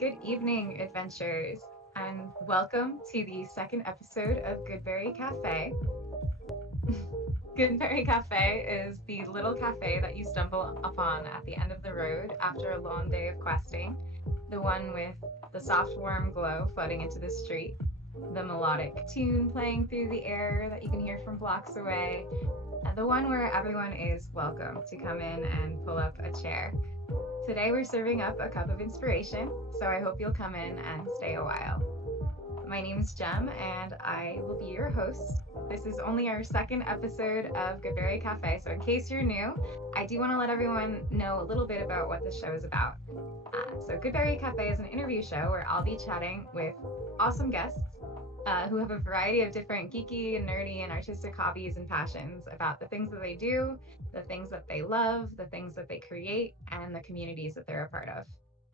Good evening, adventurers, and welcome to the second episode of Goodberry Cafe. Goodberry Cafe is the little cafe that you stumble upon at the end of the road after a long day of questing, the one with the soft, warm glow flooding into the street, the melodic tune playing through the air that you can hear from blocks away, and the one where everyone is welcome to come in and pull up a chair. Today we're serving up a cup of inspiration, so I hope you'll come in and stay a while. My name is Jem, and I will be your host. This is only our second episode of Goodberry Cafe, so in case you're new, I do want to let everyone know a little bit about what the show is about. So Goodberry Cafe is an interview show where I'll be chatting with awesome guests who have a variety of different geeky and nerdy and artistic hobbies and passions about the things that they do, the things that they love, the things that they create, and the communities that they're a part of,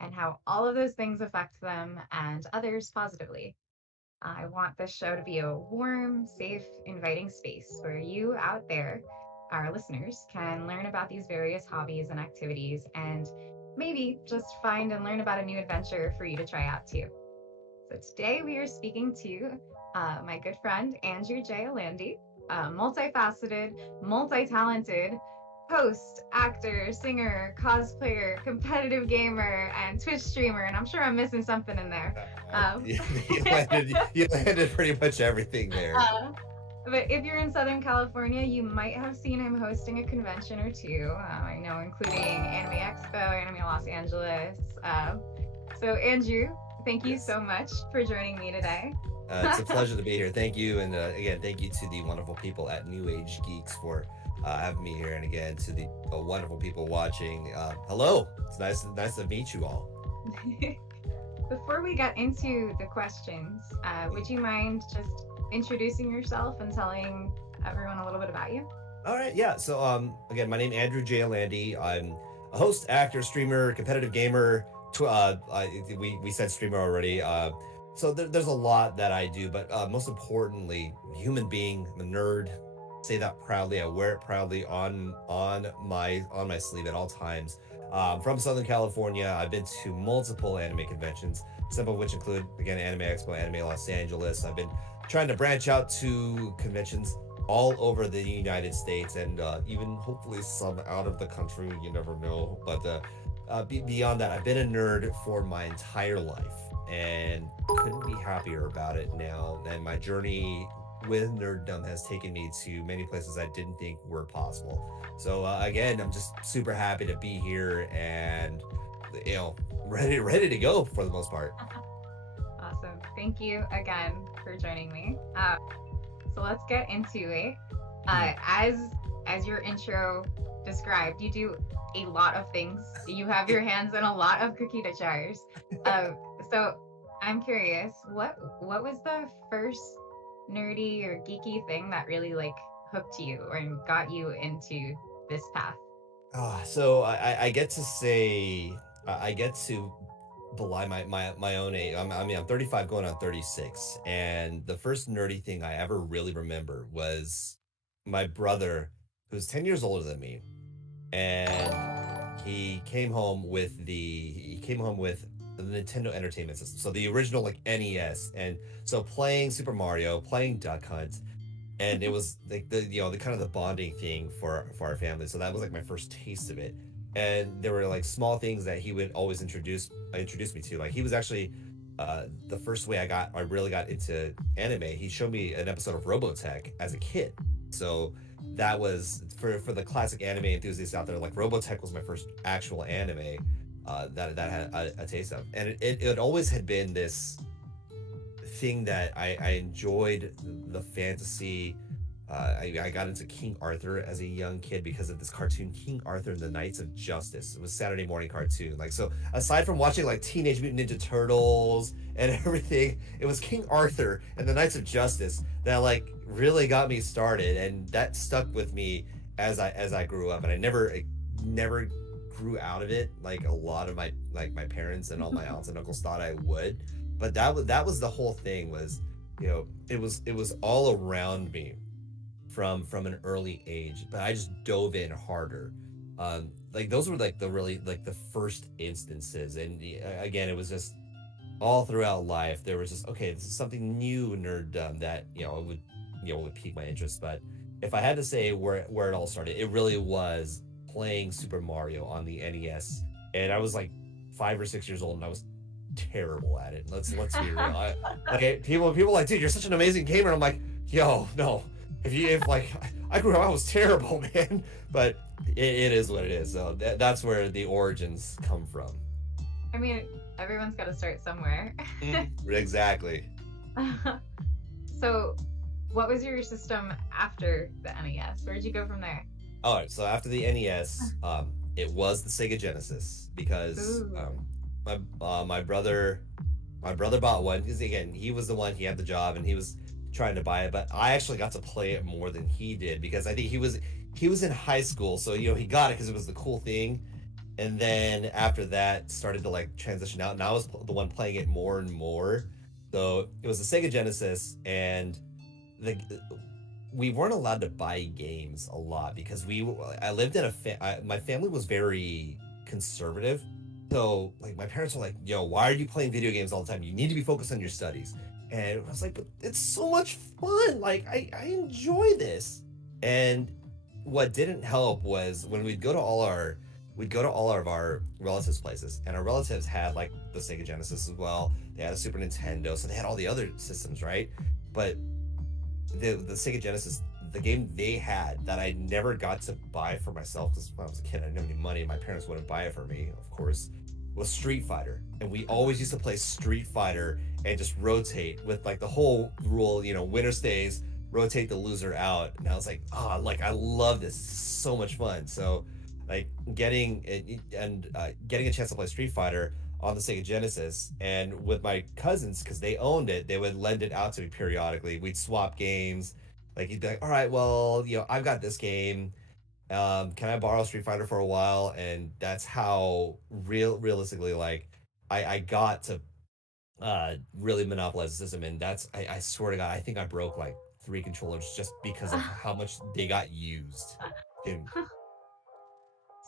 and how all of those things affect them and others positively. I want this show to be a warm, safe, inviting space where you out there, our listeners, can learn about these various hobbies and activities and maybe just find and learn about a new adventure for you to try out too. So today we are speaking to my good friend Andrew J. Alandy, a multifaceted, multi-talented host, actor, singer, cosplayer, competitive gamer, and Twitch streamer. And I'm sure I'm missing something in there. You landed pretty much everything there. But if you're in Southern California, you might have seen him hosting a convention or two. I know, including Anime Expo, Anime Los Angeles. So Andrew, thank you so much for joining me today. It's a pleasure to be here. Thank you, and again, thank you to the wonderful people at New Age Geeks for having me here, and again to the wonderful people watching. Hello, it's nice to meet you all. Before we get into the questions, would you mind just introducing yourself and telling everyone a little bit about you? All right, yeah. So again, my name is Andrew J. Alandy. I'm a host, actor, streamer, competitive gamer. We said streamer already. So there's a lot that I do, but most importantly, human being, I'm a nerd. Say that proudly. I wear it proudly on my sleeve at all times. From Southern California, I've been to multiple anime conventions, some of which include, again, Anime Expo, Anime Los Angeles. I've been trying to branch out to conventions all over the United States and even hopefully some out of the country. You never know. But beyond that, I've been a nerd for my entire life and couldn't be happier about it now. And my journey with nerddom has taken me to many places I didn't think were possible. So again, I'm just super happy to be here and ready to go for the most part. Awesome. Thank you again for joining me. So let's get into it. As your intro described, you do a lot of things. You have your hands in a lot of cookie jars. So I'm curious, what was the first nerdy or geeky thing that really hooked you or got you into this path? So I get to say I get to belie my own age. I'm 35 going on 36, and the first nerdy thing I ever really remember was my brother, who's 10 years older than me, and he came home with the Nintendo Entertainment System, so the original NES, and so playing Super Mario, playing Duck Hunt, and it was like the kind of the bonding thing for our family. So that was my first taste of it. And there were small things that he would always introduce me to. He was actually the first way I really got into anime. He showed me an episode of Robotech as a kid. So that was for the classic anime enthusiasts out there. Robotech was my first actual anime that had a taste of, and it always had been this thing that I enjoyed, the fantasy. I got into King Arthur as a young kid because of this cartoon, King Arthur and the Knights of Justice. It was Saturday morning cartoon. So aside from watching Teenage Mutant Ninja Turtles and everything, it was King Arthur and the Knights of Justice that really got me started, and that stuck with me as I grew up, and I never grew out of it like a lot of my parents and all my aunts and uncles thought I would. But that was the whole thing. Was it was all around me from an early age, but I just dove in harder. Those were the first instances, and again, it was just all throughout life there was just, okay, this is something new nerddom that would would pique my interest. But if I had to say where it all started, it really was playing Super Mario on the NES. And I was like 5 or 6 years old, and I was terrible at it. Let's be real. Like, people like, dude, you're such an amazing gamer. I'm like, yo, no. If like, I grew up, I was terrible, man. But it is what it is. So that's where the origins come from. I mean, everyone's got to start somewhere. Exactly. So, what was your system after the NES? Where'd you go from there? All right, so after the NES, it was the Sega Genesis, because my brother bought one, because again, he was the one, he had the job and he was trying to buy it, but I actually got to play it more than he did, because I think he was in high school, so he got it because it was the cool thing. And then after that started to like transition out, and I was the one playing it more and more. So it was the Sega Genesis, and the we weren't allowed to buy games a lot, because I lived in my family was very conservative. So like my parents were like, yo, why are you playing video games all the time? You need to be focused on your studies. And I was like, but it's so much fun, like I enjoy this. And what didn't help was when we'd go to all of our relatives' places, and our relatives had like the Sega Genesis as well. They had a Super Nintendo, so they had all the other systems, right? But the Sega Genesis, the game they had that I never got to buy for myself, because when I was a kid I didn't have any money, my parents wouldn't buy it for me, of course, was Street Fighter. And we always used to play Street Fighter and just rotate with like the whole rule, winner stays, rotate the loser out. And I was like, oh, like I love this. It's so much fun. So like getting a chance to play Street Fighter on the Sega Genesis, and with my cousins, because they owned it, they would lend it out to me periodically. We'd swap games. Like he'd be like, all right, well, I've got this game. Can I borrow Street Fighter for a while? And that's how realistically, like I got to really monopolize the system. And I swear to God, I think I broke like 3 controllers just because of how much they got used. Dude.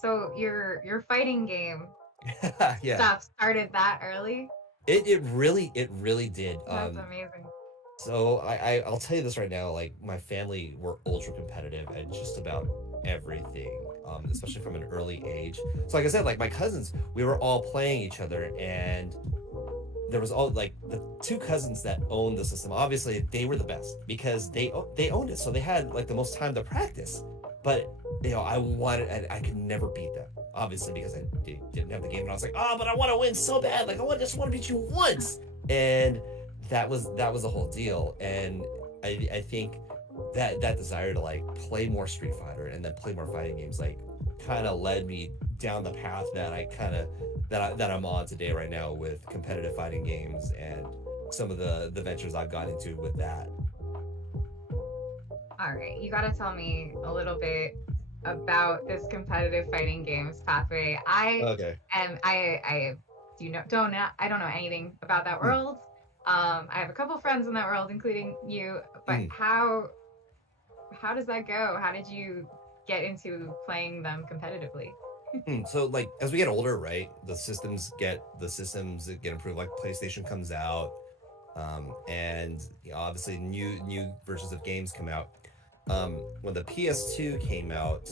So your fighting game Yeah. stuff started that early? It really did. That's amazing. So I'll tell you this right now, like my family were ultra competitive at just about everything, especially from an early age. So like I said, like my cousins, we were all playing each other, and there was all like the 2 cousins that owned the system. Obviously, they were the best because they owned it, so they had like the most time to practice. But I could never beat them, obviously, because I didn't have the game. And I was like, oh, but I want to win so bad. Like just want to beat you once. And that was the whole deal. And I think that desire to like play more Street Fighter and then play more fighting games like kind of led me down the path that that I'm on today right now, with competitive fighting games and some of the ventures I've got into with that. All right, you got to tell me a little bit about this competitive fighting games pathway. I don't know anything about that world. I have a couple friends in that world, including you. But how does that go? How did you get into playing them competitively? So like as we get older, right, the systems get improved. Like PlayStation comes out, and obviously new versions of games come out. When the PS2 came out,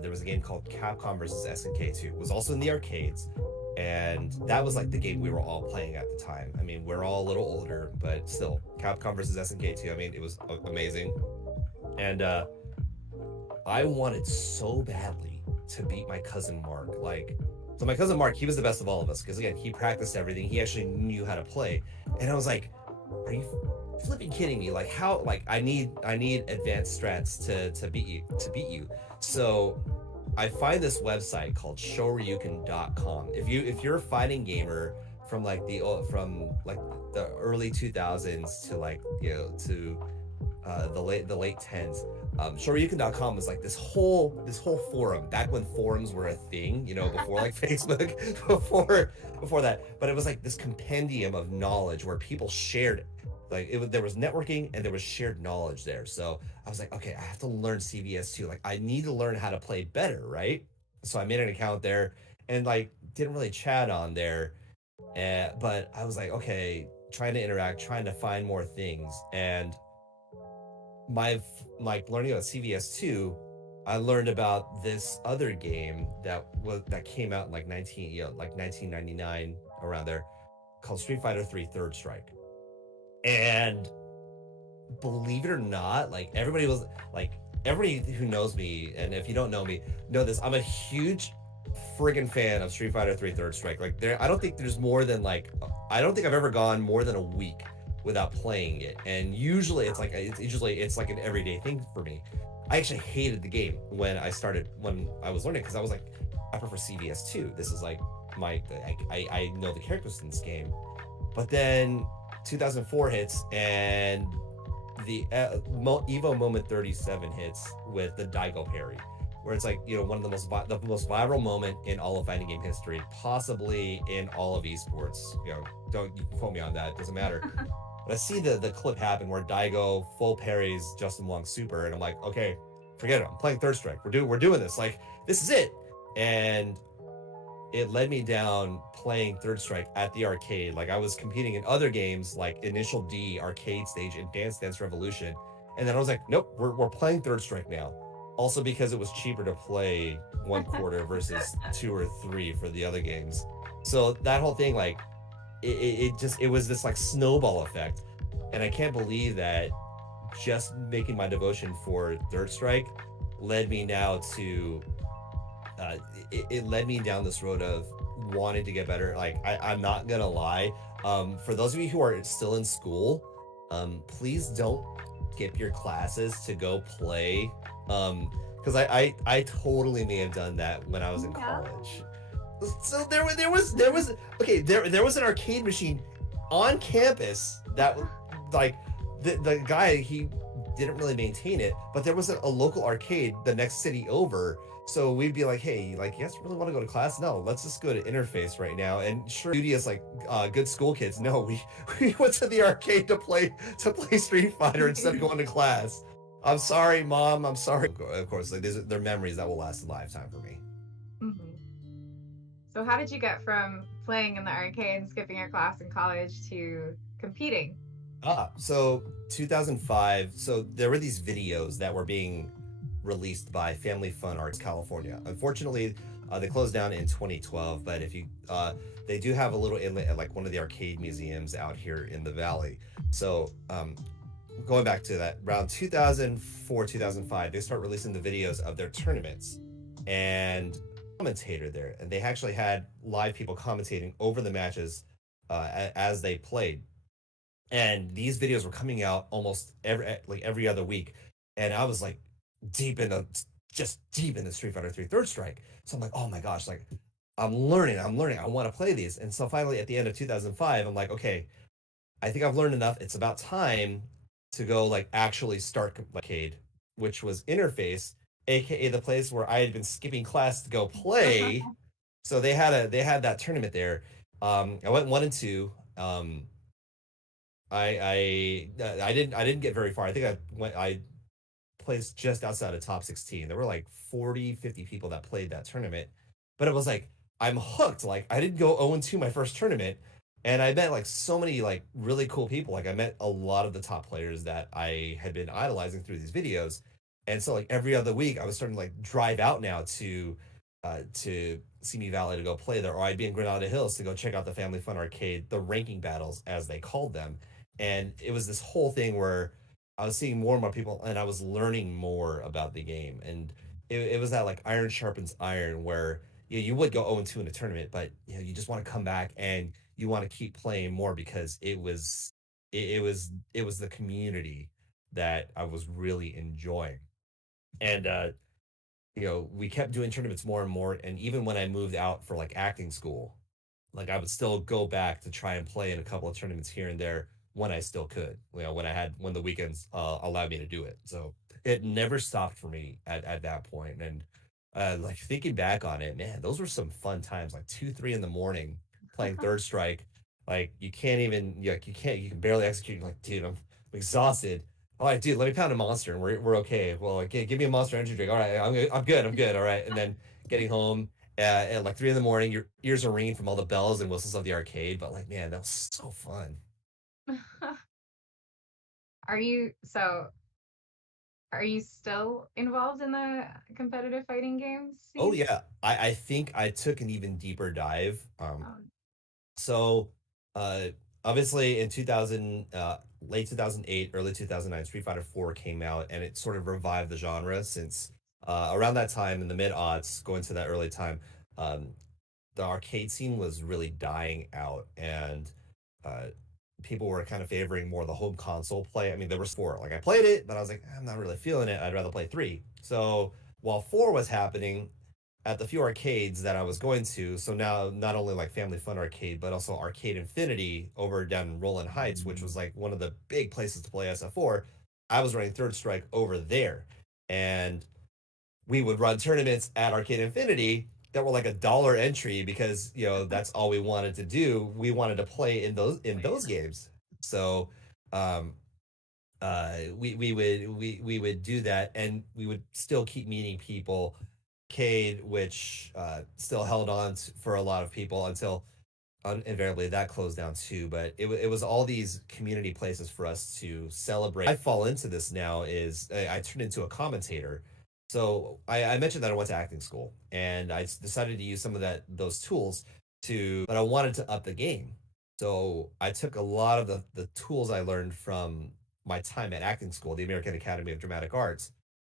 there was a game called Capcom versus SNK 2. It was also in the arcades, and that was like the game we were all playing at the time. I mean, we're all a little older, but still, Capcom versus SNK 2. I mean, it was amazing, and I wanted so badly to beat my cousin Mark. So my cousin Mark, he was the best of all of us because again, he practiced everything. He actually knew how to play, and I was like, "Are you flipping kidding me? Like how? Like I need advanced strats to beat you." So I find this website called Shoryuken.com. If you're a fighting gamer from the early 2000s to the late 10s, Shoryuken.com was like this whole forum back when forums were a thing, before like Facebook, before that. But it was like this compendium of knowledge where people shared there was networking and there was shared knowledge there. So I was like, okay, I have to learn CVS2. Like I need to learn how to play better, right? So I made an account there and didn't really chat on there. But I was like, okay, trying to interact, trying to find more things, and my like learning about CVS2, I learned about this other game that came out in like 1999 around there, called Street Fighter 3 Third Strike. And believe it or not, like everybody was like everybody who knows me, and if you don't know me, know this. I'm a huge friggin' fan of Street Fighter 3 Third Strike. Like I don't think there's more than like I don't think I've ever gone more than a week without playing it. And usually it's like an everyday thing for me. I actually hated the game when I was learning because I was like, I prefer CVS 2. This is like I know the characters in this game. But then 2004 hits and the Evo Moment 37 hits with the Daigo parry, where it's like, you know, one of the most viral moment in all of fighting game history, possibly in all of esports. You know, don't you quote me on that; it doesn't matter. But I see the clip happen where Daigo full parries Justin Wong super, and I'm like, okay, forget it. I'm playing Third Strike. We're doing this. Like this is it. And it led me down playing Third Strike at the arcade. Like I was competing in other games like Initial D, Arcade Stage, and Dance Dance Revolution. And then I was like, nope, we're playing Third Strike now. Also because it was cheaper to play one quarter versus two or three for the other games. So that whole thing, like, it was this like snowball effect. And I can't believe that just making my devotion for Third Strike led me now to uh, it led me down this road of wanting to get better. Like I'm not gonna lie. For those of you who are still in school, please don't skip your classes to go play. Because I totally may have done that when I was in Yeah. college. So there was okay there was an arcade machine on campus that like the guy, he didn't really maintain it, but there was a local arcade the next city over. So we'd be like, hey, like, you guys really want to go to class? No, let's just go to interface right now. And sure, studious like good school kids, no, we went to the arcade to play Street Fighter instead of going to class. I'm sorry, mom. I'm sorry. Of course, like they're memories that will last a lifetime for me. Hmm. So, how did you get from playing in the arcade and skipping your class in college to competing? So 2005. So there were these videos that were being released by Family Fun Arts California. Unfortunately, they closed down in 2012. But if you, they do have a little inlet at like one of the arcade museums out here in the valley. So going back to that, around 2004, 2005, they start releasing the videos of their tournaments, and commentator there, and they actually had live people commentating over the matches as they played, and these videos were coming out almost every other week, and I was like deep in the just deep in the Street Fighter 3 Third Strike. So I'm like, oh my gosh, like I'm learning, I want to play these. And so finally at the end of 2005, I'm like, okay, I think I've learned enough. It's about time to go like actually start arcade, which was interface, aka the place where I had been skipping class to go play. So they had that tournament there. I went 1 and 2. I didn't get very far. I think I placed just outside of top 16. There were like 40, 50 people that played that tournament. But it was like I'm hooked. Like I didn't go 0 and 2 my first tournament. And I met like so many like really cool people. Like I met a lot of the top players that I had been idolizing through these videos. And so like every other week I was starting to like drive out now to Simi Valley to go play there, or I'd be in Granada Hills to go check out the Family Fun Arcade, the ranking battles as they called them. And it was this whole thing where I was seeing more and more people, and I was learning more about the game. And it was that like iron sharpens iron, where you would go 0 and 2 in a tournament, but you just want to come back and you want to keep playing more because it was the community that I was really enjoying. And we kept doing tournaments more and more. And even when I moved out for like acting school, like I would still go back to try and play in a couple of tournaments here and there when I still could, when the weekends allowed me to do it. So it never stopped for me at that point. And like thinking back on it, man, those were some fun times, like 2, 3 in the morning playing Third Strike. Like you can't even, you can barely execute. You're like, dude, I'm exhausted. All right, dude, let me pound a monster and we're okay. Well, like, give me a monster energy drink. All right, I'm good. All right. And then getting home At like 3 in the morning, your ears are ringing from all the bells and whistles of the arcade. But like, man, that was so fun. Are you so are you still involved in the competitive fighting games Oh scene? yeah, I think I took an even deeper dive. Um, So, uh, obviously in 2000, late 2008, early 2009, Street Fighter 4 came out, and it sort of revived the genre since around that time in the mid aughts, going to that early time, um, the arcade scene was really dying out, and uh, people were kind of favoring more the home console play. I mean, there was four. Like I played it, but I was like, I'm not really feeling it. I'd rather play three. So while four was happening at the few arcades that I was going to, so now not only like Family Fun Arcade, but also Arcade Infinity over down in Roland Heights, which was like one of the big places to play SF4. I was running Third Strike over there, and we would run tournaments at Arcade Infinity that were like $1 entry because that's all we wanted to do. We wanted to play in wait. those games. So um, we would do that, and we would still keep meeting people. Arcade, which still held on for a lot of people until invariably that closed down too. But it was all these community places for us to celebrate. I fall into this now is I turned into a commentator. So I mentioned that I went to acting school, and I decided to use some of those tools but I wanted to up the game. So I took a lot of the tools I learned from my time at acting school, the American Academy of Dramatic Arts,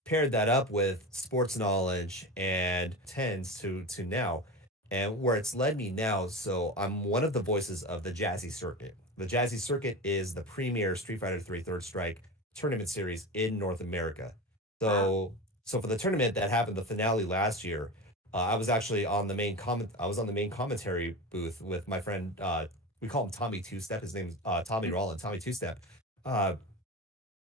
paired that up with sports knowledge and tends to now, and where it's led me now. So I'm one of the voices of the Jazzy Circuit. The Jazzy Circuit is the premier Street Fighter 3 Third Strike tournament series in North America. Wow. So for the tournament that happened, the finale last year, I was actually on the main comment. I was on the main commentary booth with my friend. We call him Tommy Two Step. His name's Tommy Rollin. Tommy Two Step. Uh,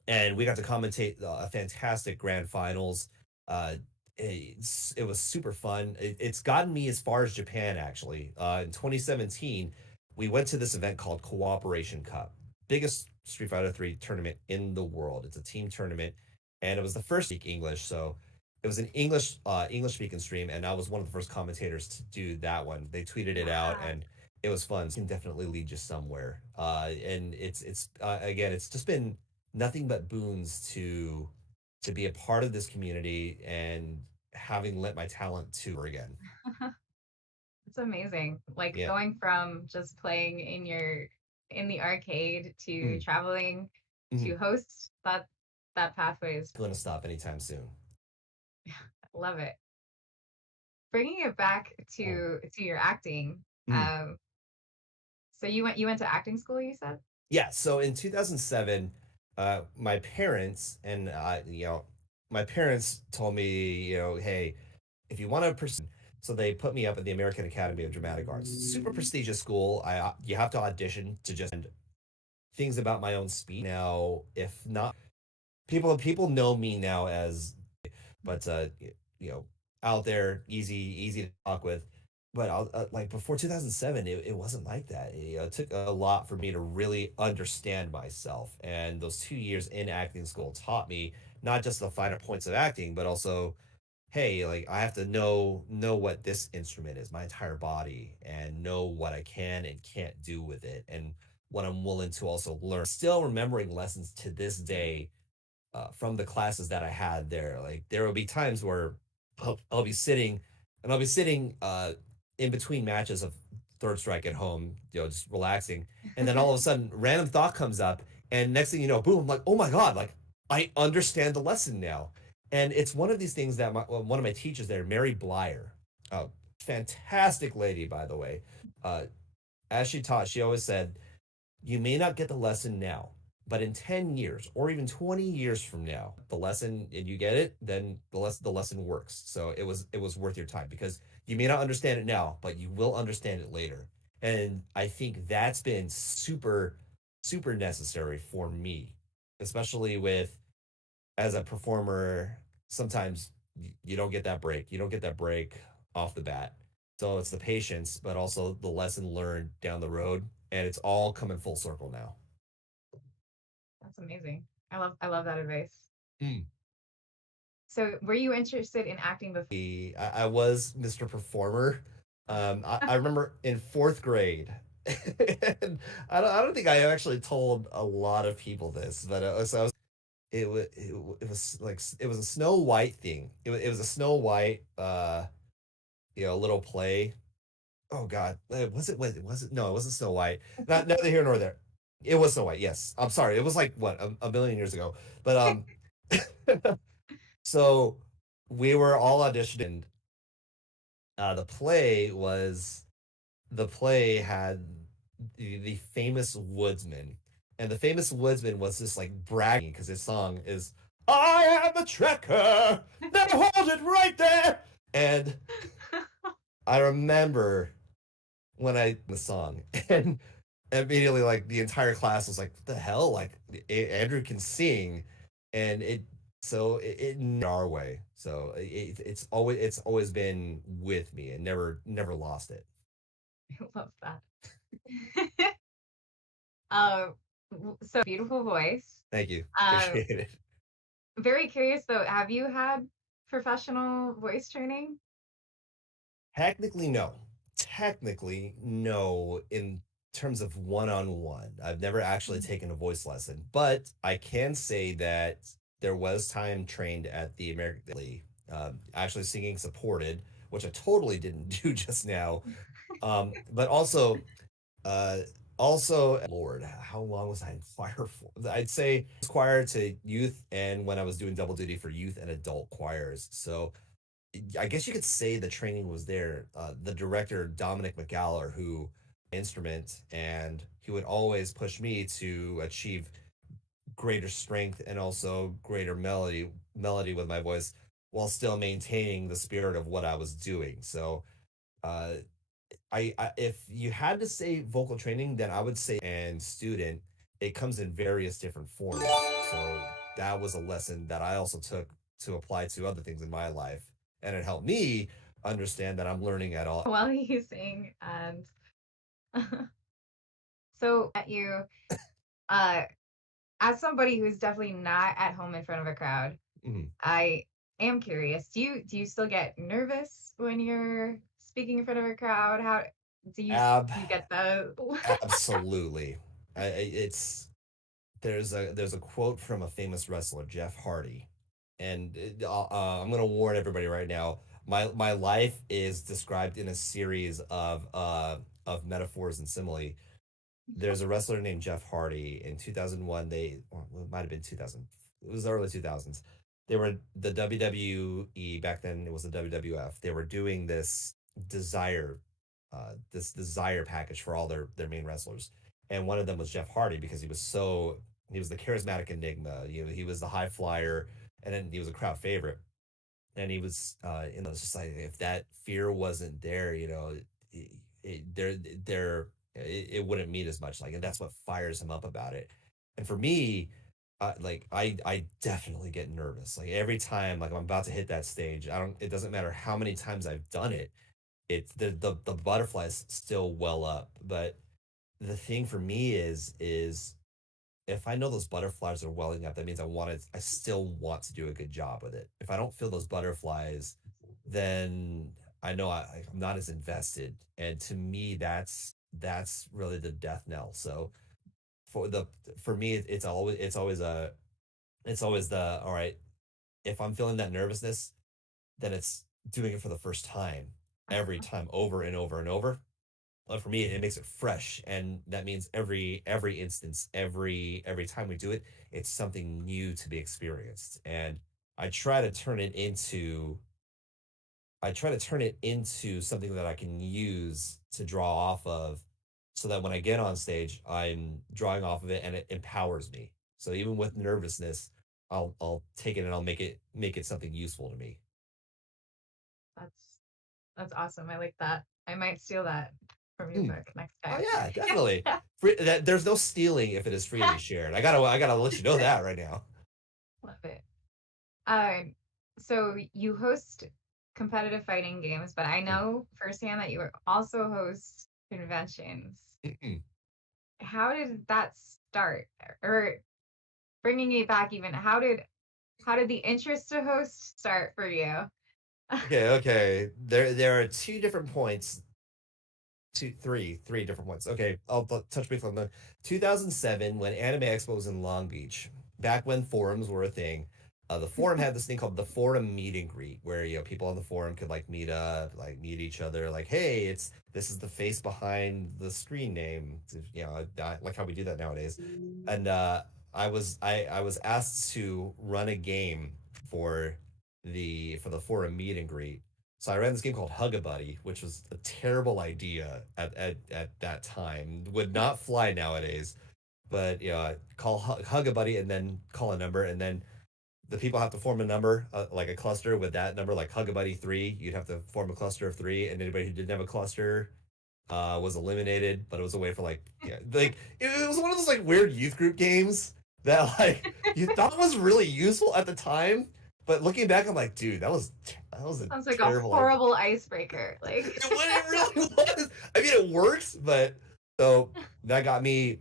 and we got to commentate a fantastic grand finals. Uh, it was super fun. It's gotten me as far as Japan actually. In 2017, we went to this event called Cooperation Cup, biggest Street Fighter 3 tournament in the world. It's a team tournament, and it was the first speak English, so it was an English speaking stream, and I was one of the first commentators to do that one. They tweeted it out, Wow. and it was fun. So it can definitely lead you somewhere. And it's again, it's just been nothing but boons to be a part of this community and having let my talent to again. It's amazing. Like Yeah. going from just playing in the arcade to Mm-hmm. traveling Mm-hmm. to host that pathway is Going to stop anytime soon. love it. Bringing it back Oh. to your acting. Mm-hmm. Um, so you went to acting school, you said? Yeah. So in 2007, my parents and my parents told me, hey, if you want to pursue, so they put me up at the American Academy of Dramatic Arts, super prestigious school. You have to audition to just things about my own speech. Now, if not, people know me now as, but you know, out there, easy to talk with. But like before 2007, it wasn't like that. It took a lot for me to really understand myself, and those 2 years in acting school taught me not just the finer points of acting, but also, hey, like I have to know what this instrument is, my entire body, and know what I can and can't do with it, and what I'm willing to also learn. Still remembering lessons to this day from the classes that I had there. Like there will be times where I'll be sitting and I'll be sitting in between matches of Third Strike at home, just relaxing, and then all of a sudden, random thought comes up, and next thing you know, boom! I'm like, oh my god! Like I understand the lesson now, and it's one of these things that one of my teachers there, Mary Blyer, fantastic lady by the way, uh, as she taught, she always said, you may not get the lesson now, but in 10 years or even 20 years from now, the lesson and you get it, then the lesson works. So it was worth your time because you may not understand it now, but you will understand it later. And I think that's been super necessary for me, especially with as a performer, sometimes you don't get that break. You don't get that break off the bat. So it's the patience, but also the lesson learned down the road. And it's all coming full circle now. That's amazing. I love that advice. Mm. So, were you interested in acting before? I was Mr. Performer. I remember in fourth grade, and I don't think I actually told a lot of people this, but so I was it was like it was a Snow White thing. It was a Snow White little play. Oh God, was it no, it wasn't Snow White. Not neither here nor there. It was Snow White. Yes, I'm sorry. It was like what a million years ago. But so we were all auditioning. The play was the play had the famous woodsman, and the famous woodsman was just like bragging because his song is "I am a trekker, now hold it right there," and I remember when I the song and immediately like the entire class was like, "What the hell?" Like Andrew can sing, and it our way. So it's always been with me and never lost it. I love that. uh, so beautiful voice. Thank you, Uh, appreciate it. very curious though, have you had professional voice training? Technically, no. Technically, no. In terms of one-on-one, I've never actually taken a voice lesson, but I can say that there was time trained at the American, actually singing supported, which I totally didn't do just now. But uh, also, Lord, how long was I in choir for? I'd say choir to youth, and when I was doing double duty for youth and adult choirs. So I guess you could say the training was there. The director Dominic McGower, who instrument, and he would always push me to achieve greater strength and also greater melody with my voice while still maintaining the spirit of what I was doing. So uh, I if you had to say vocal training, then I would say and student, it comes in various different forms. So that was a lesson that I also took to apply to other things in my life. And it helped me understand that I'm learning at all. While you sing, and so at you, uh, as somebody who's definitely not at home in front of a crowd, Mhm. I am curious. Do you still get nervous when you're speaking in front of a crowd? How Ab do you get the Absolutely. It's there's a quote from a famous wrestler, Jeff Hardy, and I'm gonna warn everybody right now. My life is described in a series of metaphors and simile. There's a wrestler named Jeff Hardy in 2001. Or it might have been 2000. It was the early 2000s. They were the WWE back then. It was the WWF. They were doing this desire package for all their main wrestlers, and one of them was Jeff Hardy because he was the charismatic enigma. He was the high flyer, and then he was a crowd favorite. And he was, it's just like if that fear wasn't there, it, it, there, there, it wouldn't mean as much. Like, and that's what fires him up about it. And for me, I definitely get nervous. Like every time, like I'm about to hit that stage, I don't. It doesn't matter how many times I've done it. It's the butterflies still well up. But the thing for me is if I know those butterflies are welling up, that means I still want to do a good job with it. If I don't feel those butterflies, then I know I'm not as invested. And to me, that's really the death knell. So for the for me, it's always the all right. If I'm feeling that nervousness, then it's doing it for the first time, every time, over and over and over. But for me, it makes it fresh, and that means every instance, every time we do it, it's something new to be experienced. And I try to turn it into I try to turn it into something that I can use to draw off of, so that when I get on stage, I'm drawing off of it and it empowers me. So even with nervousness, I'll take it and I'll make it something useful to me. that's that's awesome. I like that. I might steal that from your Hmm. book next Oh time. yeah, definitely. There's no stealing if it is freely shared. I gotta let you know that right now. Love it. Um, so you host competitive fighting games, but I Mm. know firsthand that you also host conventions. Mm-mm. How did that start? Or bringing it back even, how did How did the interest to host start for you? Okay. There are two different points, three different points. Okay, I'll touch briefly on the 2007 when Anime Expo was in Long Beach. Back when forums were a thing, the forum had this thing called the forum meet and greet, where people on the forum could like meet up, like meet each other, like, hey, it's this is the face behind the screen name, like how we do that nowadays. And I was asked to run a game for the forum meet and greet, so I ran this game called Hug a Buddy, which was a terrible idea at that time. Would not fly nowadays. But call Hug a Buddy and then call a number, and then the people have to form a number, like a cluster with that number, like Hug a Buddy 3. You'd have to form a cluster of three, and anybody who didn't have a cluster was eliminated. But it was a way for it was one of those like weird youth group games that like you thought was really useful at the time, but looking back, I'm like, dude, that was a Sounds like a terrible idea. horrible icebreaker. Like, It really was. I mean, it works, but so that got me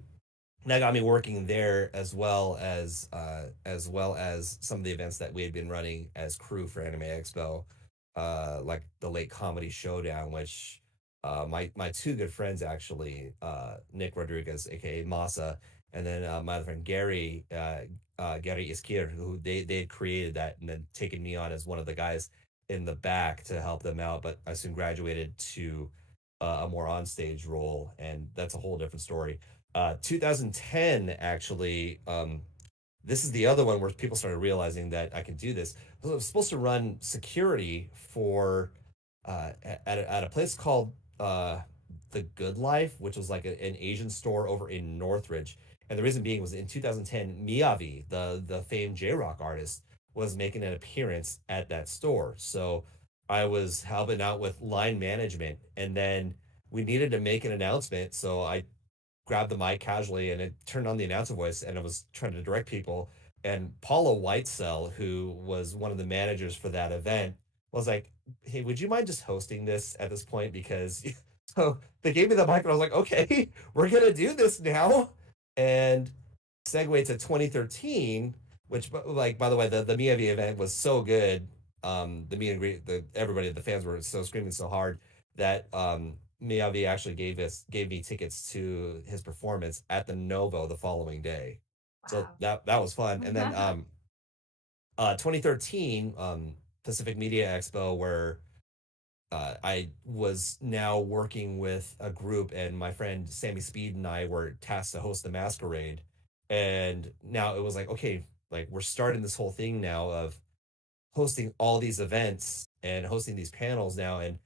that got me working there, as well as some of the events that we had been running as crew for Anime Expo, like the late comedy showdown, which my two good friends actually, Nick Rodriguez, aka Masa, and then my other friend Gary Iskir, who they had created that and then taken me on as one of the guys in the back to help them out, but I soon graduated to a more onstage role, and that's a whole different story. 2010, actually, this is the other one where people started realizing that I can do this. I was supposed to run security for at a place called the Good Life, which was like an Asian store over in Northridge. And the reason being was in 2010, Miyavi, the famed J Rock artist, was making an appearance at that store. So I was helping out with line management, and then we needed to make an announcement. So I grabbed the mic casually and it turned on the announcer voice, and I was trying to direct people. And Paula Whitesell, who was one of the managers for that event, was like, hey, would you mind just hosting this at this point? Because so they gave me the mic and I was like, okay, we're gonna do this now. And segue to 2013, which, like, by the way, the Miyavi event was so good. The meet and greet, everybody, the fans were so screaming so hard that Miyavi actually gave me tickets to his performance at the Novo the following day. So wow. that was fun. And then 2013, Pacific Media Expo, where I was now working with a group, and my friend Sammy Speed and I were tasked to host the masquerade. And now it was like, okay, like we're starting this whole thing now of hosting all these events and hosting these panels now, and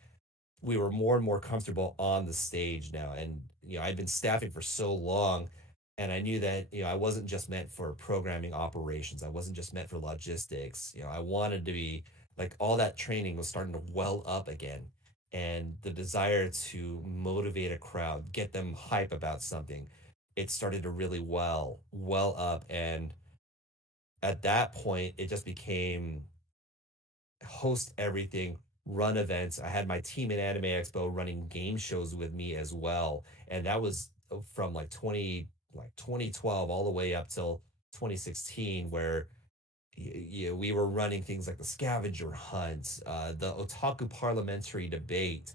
we were more and more comfortable on the stage now. And I'd been staffing for so long, and I knew that I wasn't just meant for programming operations, I wasn't just meant for logistics. I wanted to be like, all that training was starting to well up again, and the desire to motivate a crowd, get them hype about something, it started to really well up. And at that point it just became host everything, run events. I had my team at Anime Expo running game shows with me as well, and that was from like 2012 all the way up till 2016, where we were running things like the scavenger hunt, the otaku parliamentary debate,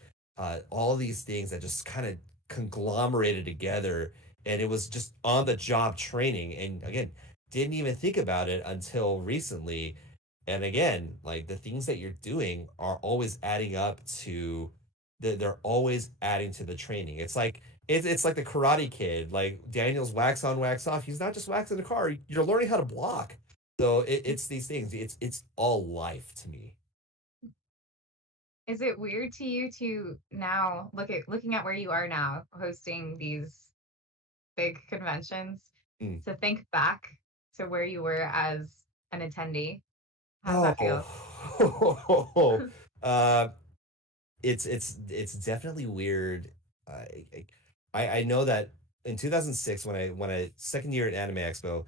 all these things that just kind of conglomerated together, and it was just on the job training. And again, didn't even think about it until recently. And again, like, the things that you're doing are always adding up to they're always adding to the training. It's like the Karate Kid, like Daniel's wax on, wax off. He's not just waxing the car. You're learning how to block. So it's these things. It's all life to me. Is it weird to you to now looking at where you are now, hosting these big conventions, Mm. to think back to where you were as an attendee? How does that feel? Oh, uh, it's definitely weird. I, I know that in 2006, when I second year at Anime Expo,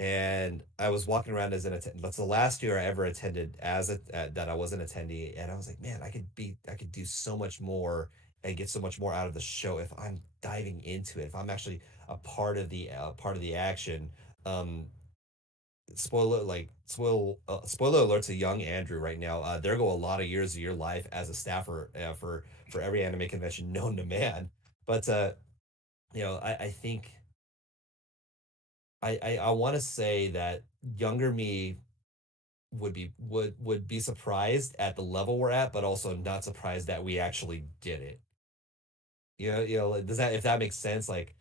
and I was walking around as an attendee. That's the last year I ever attended as that I was an attendee, and I was like, man, I could do so much more and get so much more out of the show if I'm diving into it, if I'm actually a part of the action. Um, spoiler alert to young Andrew right now. There go a lot of years of your life as a staffer for every anime convention known to man. But I think I want to say that younger me would be surprised at the level we're at, but also not surprised that we actually did it. Like, does that if that makes sense? Like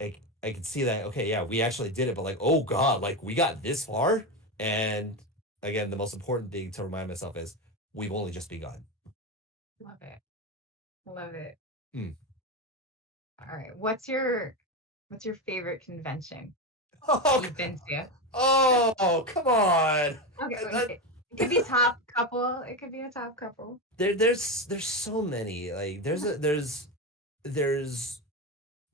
I can see that. Okay, yeah, we actually did it, but like, oh god, like we got this far. And again, the most important thing to remind myself is we've only just begun. Love it. Love it. Mm. All right. What's your favorite convention Oh, you've been to? come on. Okay, That, it could be top couple. It could be a top couple. there's so many. Like there's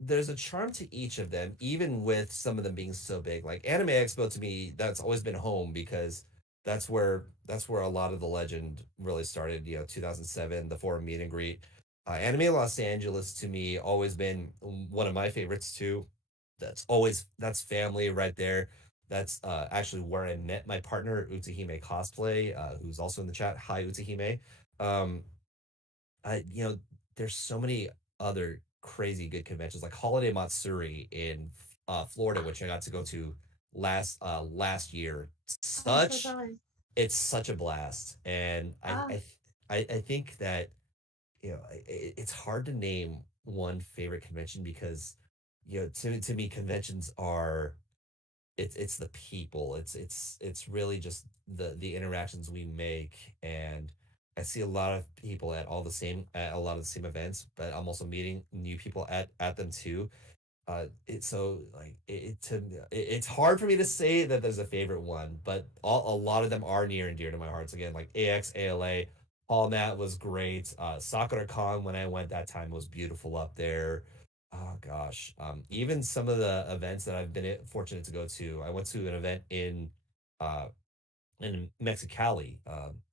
there's a charm to each of them, even with some of them being so big. Like Anime Expo to me, that's always been home because that's where a lot of the legend really started. 2007, the forum meet and greet. Anime Los Angeles to me always been one of my favorites too. That's family right there. That's actually where I met my partner Utahime Cosplay, who's also in the chat. Hi Utahime. Um, I there's so many other crazy good conventions like Holiday Matsuri in Florida, which I got to go to last year. Oh, I'm so Such jealous. It's such a blast, and Ah, I think that it's hard to name one favorite convention because to me conventions are it's the people. It's really just the interactions we make. And I see a lot of people at a lot of the same events, but I'm also meeting new people at them too. It's so like it's hard for me to say that there's a favorite one, but a lot of them are near and dear to my hearts. Again, like AXALA, All That was great. Sakura Con when I went that time was beautiful up there. Oh gosh, even some of the events that I've been fortunate to go to. I went to an event uh in Mexicali,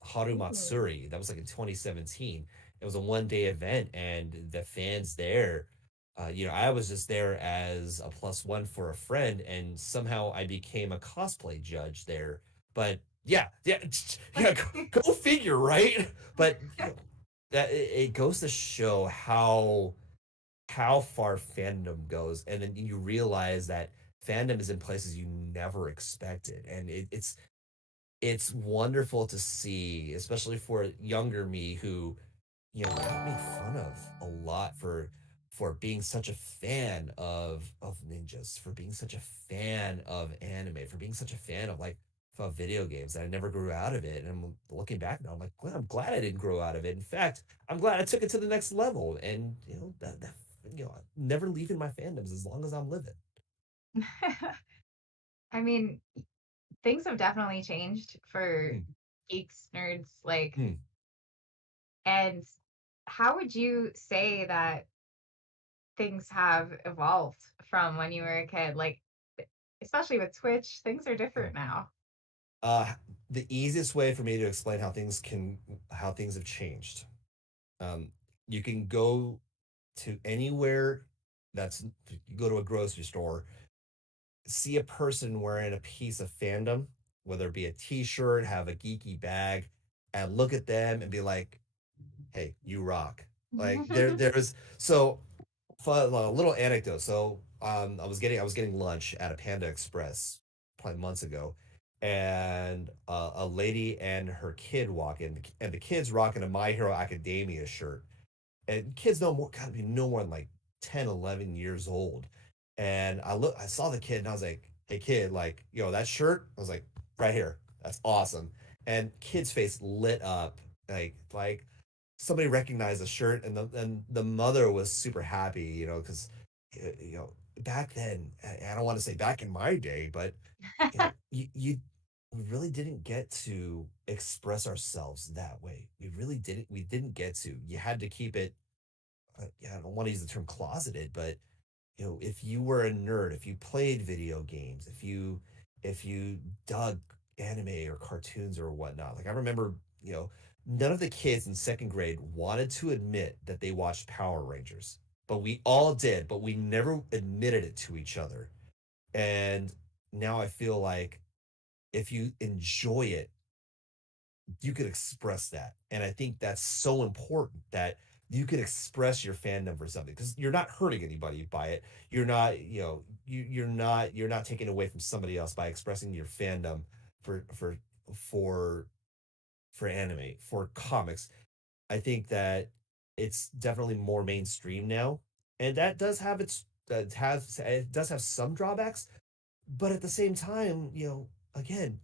Haru ooh. Matsuri. That was like in 2017. It was a 1 day event, and the fans there, I was just there as a plus one for a friend, and somehow I became a cosplay judge there. But yeah, yeah, yeah, go figure, right? But that it goes to show how far fandom goes, and then you realize that fandom is in places you never expected, and it's wonderful to see, especially for younger me who, got made fun of a lot for being such a fan of ninjas, for being such a fan of anime, for being such a fan of video games. And I never grew out of it. And I'm looking back now, I'm like, well, I'm glad I didn't grow out of it. In fact, I'm glad I took it to the next level. And never leaving my fandoms as long as I'm living. I mean, things have definitely changed for Hmm, geeks, nerds, like, hmm, and how would you say that things have evolved from when you were a kid? Like, especially with Twitch, things are hmm. different now. Uh, the easiest way for me to explain how things have changed. Um, you can go to anywhere you go to a grocery store, see a person wearing a piece of fandom, whether it be a t-shirt, have a geeky bag, and look at them and be like, "Hey, you rock." Like there's so a little anecdote. So I was getting lunch at a Panda Express probably months ago, and a lady and her kid walk in, and the kid's rocking a My Hero Academia shirt, and kids gotta be no more than like 10, 11 years old. And I saw the kid and I was like, "Hey kid, like, that shirt?" I was like, "Right here. That's awesome." And kid's face lit up, like somebody recognized the shirt, and the mother was super happy, because you know, back then, I don't want to say back in my day, but you we really didn't get to express ourselves that way. We didn't get to. You had to keep it, yeah, I don't want to use the term closeted, but if you were a nerd, if you played video games, if you dug anime or cartoons or whatnot. Like I remember, none of the kids in second grade wanted to admit that they watched Power Rangers, but we all did, but we never admitted it to each other. And now I feel like if you enjoy it, you could express that. And I think that's so important that you could express your fandom for something because you're not hurting anybody by it. You're not, you're not taking away from somebody else by expressing your fandom for for for for anime, for comics. I think that it's definitely more mainstream now. And that does have it does have some drawbacks, but at the same time, again,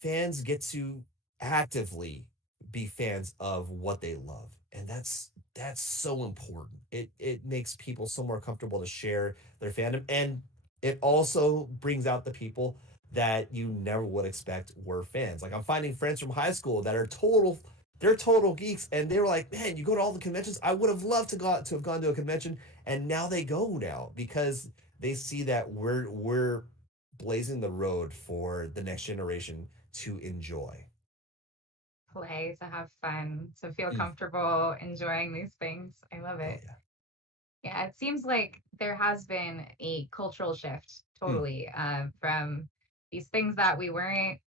fans get to actively be fans of what they love, and that's so important. It makes people so more comfortable to share their fandom, and it also brings out the people that you never would expect were fans. Like I'm finding friends from high school that are they're total geeks, and they were like, man, you go to all the conventions. I would have loved to have gone to a convention, and now they go now because they see that we're blazing the road for the next generation to enjoy. Play, to have fun, to feel Mm. comfortable enjoying these things. I love Oh it. yeah. Yeah, it seems like there has been a cultural shift Mm. totally from these things that we weren't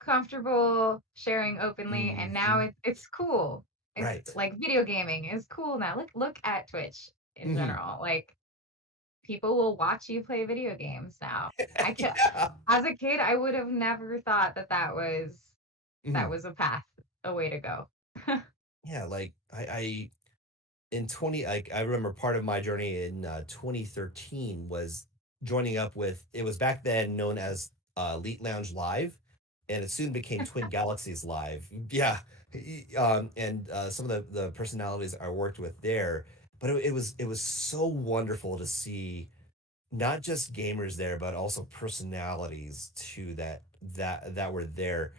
comfortable sharing openly, and now Hmm. it's cool. It's Right. like video gaming is cool now. Look at Twitch in Hmm. general. Like people will watch you play video games now. I can Yeah. As a kid, I would have never thought that that Hmm. was a path, a way to go. Yeah. Like I in 20 like I remember part of my journey in 2013 was joining up with it was back then known as Elite Lounge Live, and it soon became Twin Galaxies Live. Yeah. And some of the personalities I worked with there, but it was so wonderful to see not just gamers there, but also personalities too that were there.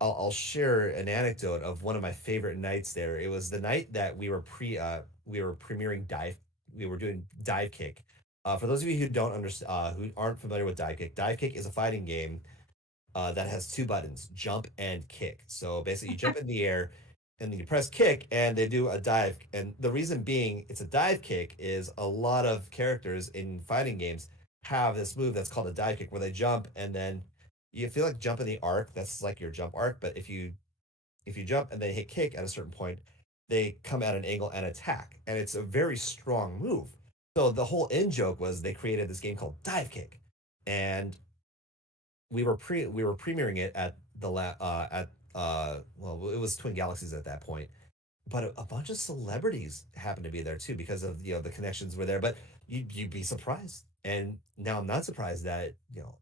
I'll share an anecdote of one of my favorite nights there. It was the night that we were premiering dive. We were doing dive kick. For those of you who don't understand, who aren't familiar with dive kick is a fighting game that has two buttons, jump and kick. So basically, you jump in the air and then you press kick and they do a dive. And the reason being it's a dive kick is a lot of characters in fighting games have this move that's called a dive kick where they jump and then you feel like jumping the arc. That's like your jump arc. But if you jump and then hit kick at a certain point, they come at an angle and attack. And it's a very strong move. So the whole in joke was they created this game called Dive Kick. And we were premiering it at well, it was Twin Galaxies at that point, but a bunch of celebrities happened to be there too because of the connections were there. But you'd be surprised, and now I'm not surprised that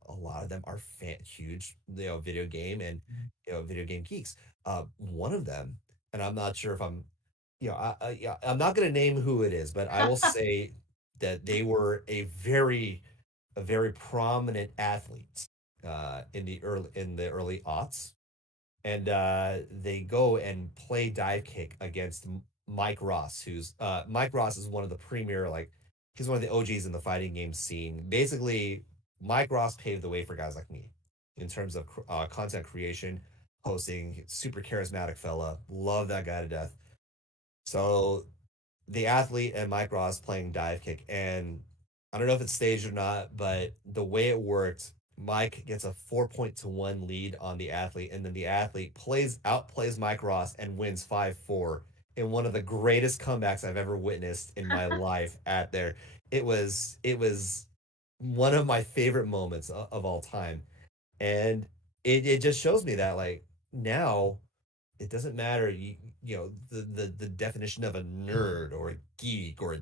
a lot of them are huge video game and video game geeks. One of them, and I'm not sure if I'm yeah, I'm not going to name who it is, but I will say that they were a very prominent athlete in the early aughts, and they go and play dive kick against Mike Ross, who's Mike Ross is one of the premier he's one of the OGs in the fighting game scene. Basically, Mike Ross paved the way for guys like me in terms of content creation, hosting. Super charismatic fella, love that guy to death. So the athlete and Mike Ross playing dive kick. And I don't know if it's staged or not, but the way it worked, Mike gets a 4-1 lead on the athlete, and then the athlete outplays Mike Ross and wins 5-4 in one of the greatest comebacks I've ever witnessed in my life at there. It was one of my favorite moments of all time. And it just shows me that now it doesn't matter the definition of a nerd or a geek or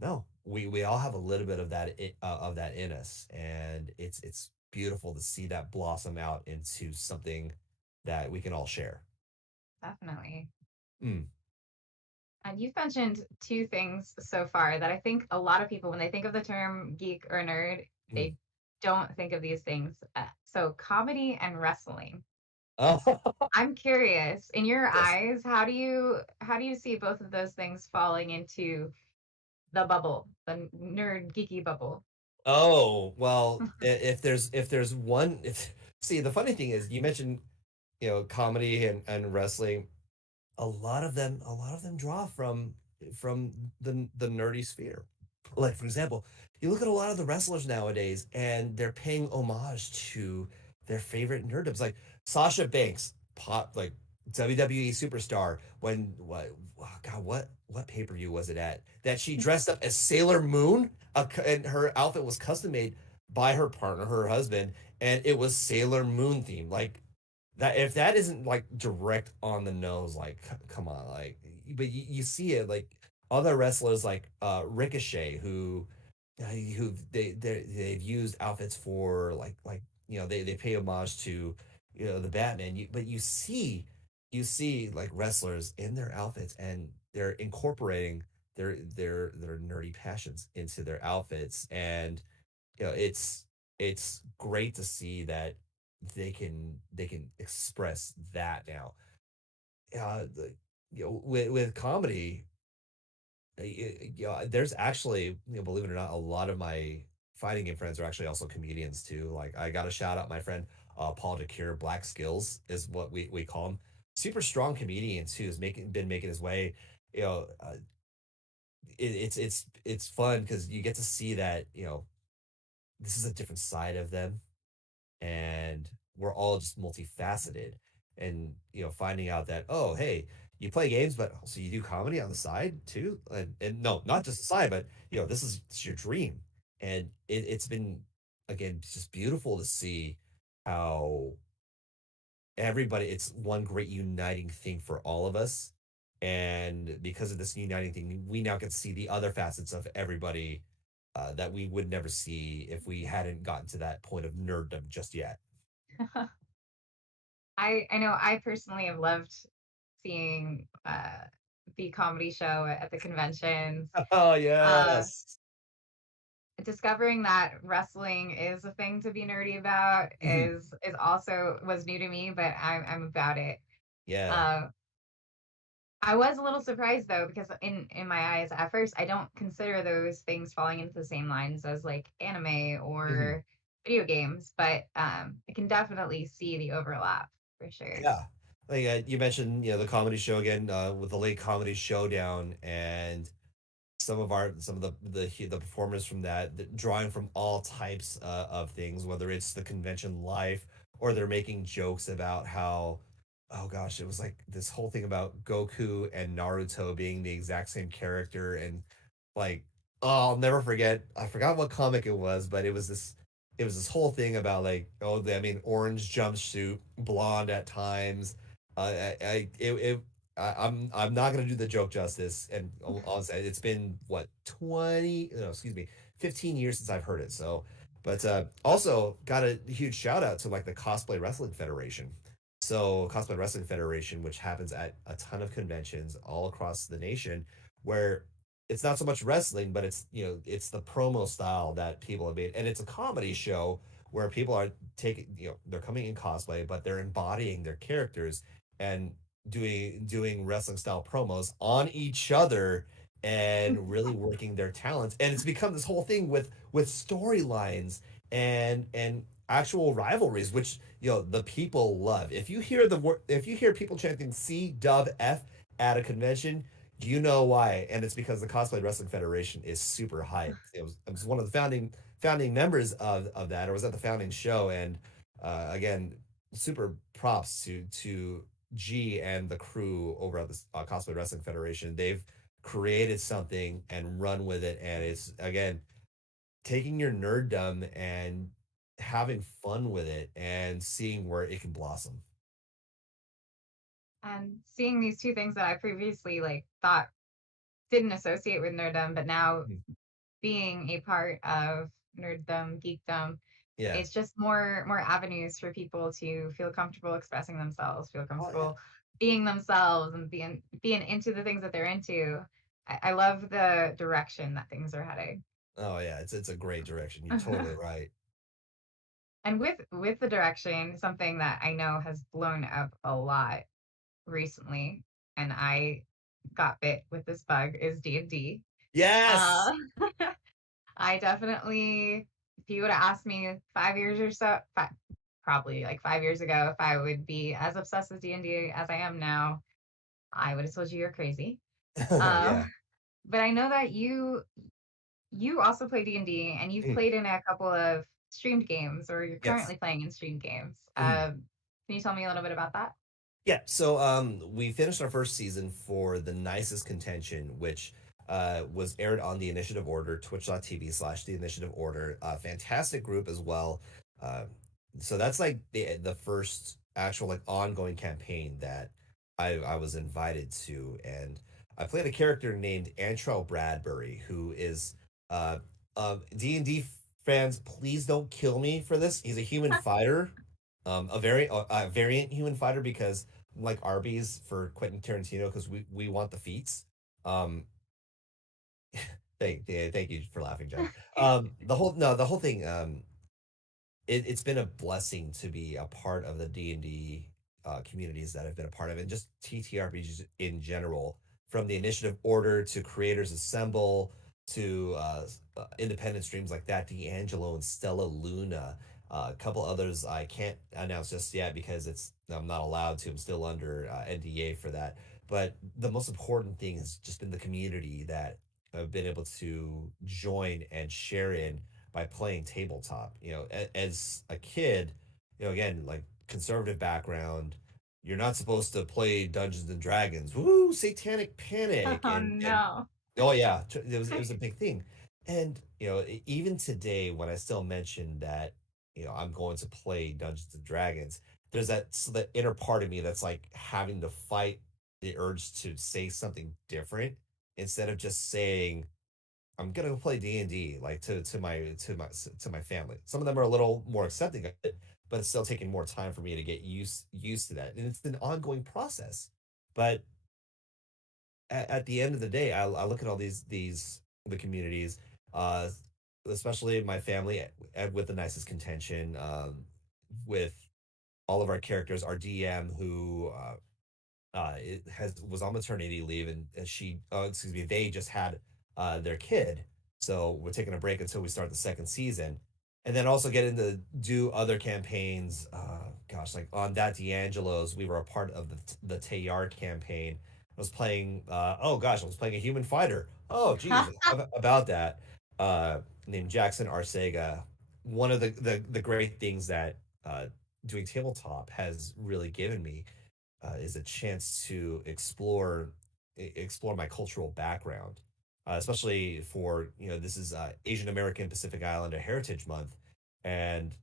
no, we all have a little bit of that in us, and it's beautiful to see that blossom out into something that we can all share. Definitely. Mm. And you've mentioned two things so far that I think a lot of people, when they think of the term geek or nerd, Mm. they don't think of these things. So, comedy and wrestling. Oh. I'm curious, in your Yes. eyes, how do you see both of those things falling into the bubble, the nerd geeky bubble? Oh well, if there's one if see the funny thing is you mentioned comedy and wrestling. A lot of them draw from the nerdy sphere. Like for example, you look at a lot of the wrestlers nowadays, and they're paying homage to their favorite nerdoms, like Sasha Banks, pop like WWE superstar. When what? Oh God, what pay per view was it at that she dressed up as Sailor Moon, and her outfit was custom made by her partner, her husband, and it was Sailor Moon themed. Like that, if that isn't like direct on the nose, like come on, like, but you see it like other wrestlers like Ricochet, who they've used outfits for like they pay homage to the Batman. But you see like wrestlers in their outfits, and they're incorporating their nerdy passions into their outfits, and it's great to see that they can express that now. With comedy, there's actually, believe it or not, a lot of my fighting game friends are actually also comedians too. Like I got to shout out my friend Paul DeCure. Black Skills is what we call him. Super strong comedian too. Has been making his way. You know, it's fun because you get to see that this is a different side of them, and we're all just multifaceted. And finding out that, oh, hey, you play games, but also you do comedy on the side too, and no, not just the side, but this is your dream. And it's been, again, just beautiful to see how everybody, it's one great uniting thing for all of us. And because of this uniting thing, we now get to see the other facets of everybody, that we would never see if we hadn't gotten to that point of nerddom just yet. I know I personally have loved seeing the comedy show at the conventions. Oh, Uh, yes. Discovering that wrestling is a thing to be nerdy about Mhm. is also was new to me, but I'm about it. Yeah. Uh, I was a little surprised though, because in my eyes at first I don't consider those things falling into the same lines as like anime Mhm. or video games, but I can definitely see the overlap for sure. Yeah. Like, you mentioned, the comedy show again, with the late comedy showdown, and some of the performers from that, drawing from all types of things, whether it's the convention life, or they're making jokes about how, oh gosh, it was like this whole thing about Goku and Naruto being the exact same character, and like, oh, I'll never forget. I forgot what comic it was, but it was this whole thing about like, oh, I mean, orange jumpsuit, blonde at times. I'm not gonna do the joke justice, and I'll say it's been what 20, no, excuse me, 15 years since I've heard it. So, but also got a huge shout out to like the Cosplay Wrestling Federation. So, Cosplay Wrestling Federation, which happens at a ton of conventions all across the nation, where it's not so much wrestling, but it's the promo style that people have made, and it's a comedy show where people are taking, they're coming in cosplay, but they're embodying their characters, and doing wrestling style promos on each other, and really working their talents. And it's become this whole thing with storylines and actual rivalries, which the people love. If you hear people chanting CWF at a convention, you know why. And it's because the Cosplay Wrestling Federation is super hyped. I was one of the founding members of that, or was at the founding show. And again, super props to G and the crew over at the Cosplay Wrestling Federation. They've created something and run with it, and it's, again, taking your nerddom and having fun with it and seeing where it can blossom. And seeing these two things that I previously like thought didn't associate with nerddom, but now Mhm. being a part of nerddom, geekdom, Yeah. it's just more avenues for people to feel comfortable expressing themselves, feel Oh yeah. comfortable being themselves, and being into the things that they're into. I love the direction that things are heading. Oh yeah. It's a great direction. You're totally right. And with the direction, something that I know has blown up a lot recently, and I got bit with this bug, is D&D. Yes. Uh, I definitely, if you would have asked me 5 years or so, probably like 5 years ago, if I would be as obsessed with D&D as I am now, I would have told you you're crazy. Yeah. Um, but I know that you also play D&D, and you've Mhm. played in a couple of streamed games, or you're Yes. currently playing in streamed games. Mhm. Can you tell me a little bit about that? Yeah, so we finished our first season for The Nicest Contention, which was aired on the Initiative Order, twitch.tv/ the Initiative Order. Fantastic group as well. Uh, so that's like the first actual like ongoing campaign that I was invited to, and I played a character named Antrell Bradbury, who is uh D&D fans, please don't kill me for this. He's a human fighter, a variant human fighter, because like Arby's for Quentin Tarantino, because we want the feats. Um, thank you for laughing, Jen. The whole no the whole thing. It's been a blessing to be a part of the D&D communities that I've been a part of, and just TTRPGs in general, from the Initiative Order to Creators Assemble to independent streams like that, D'Angelo and Stella Luna, a couple others I can't announce just yet because I'm not allowed to. I'm still under NDA for that. But the most important thing has just been the community that I've been able to join and share in by playing tabletop. As a kid, again, like conservative background, you're not supposed to play Dungeons and Dragons. Woo, satanic panic, Oh and no. oh yeah, it was a big thing. And even today, when I still mention that, I'm going to play Dungeons and Dragons, there's that inner part of me that's like having to fight the urge to say something different instead of just saying I'm gonna go play D&D, like to my family. Some of them are a little more accepting of it, but it's still taking more time for me to get used to that, and it's an ongoing process. But at the end of the day, I look at all these the communities, uh, especially my family, with the nicest contention, with all of our characters, our DM who it has was on maternity leave, and excuse me, they just had their kid, so we're taking a break until we start the second season, and then also getting to do other campaigns. Gosh, like on that D'Angelo's, we were a part of the Tayar campaign. I was playing. Oh gosh, I was playing a human fighter. Oh geez, about that. Named Jackson Arcega. One of the great things that doing tabletop has really given me is a chance to explore my cultural background, especially for this is Asian American Pacific Islander Heritage Month, and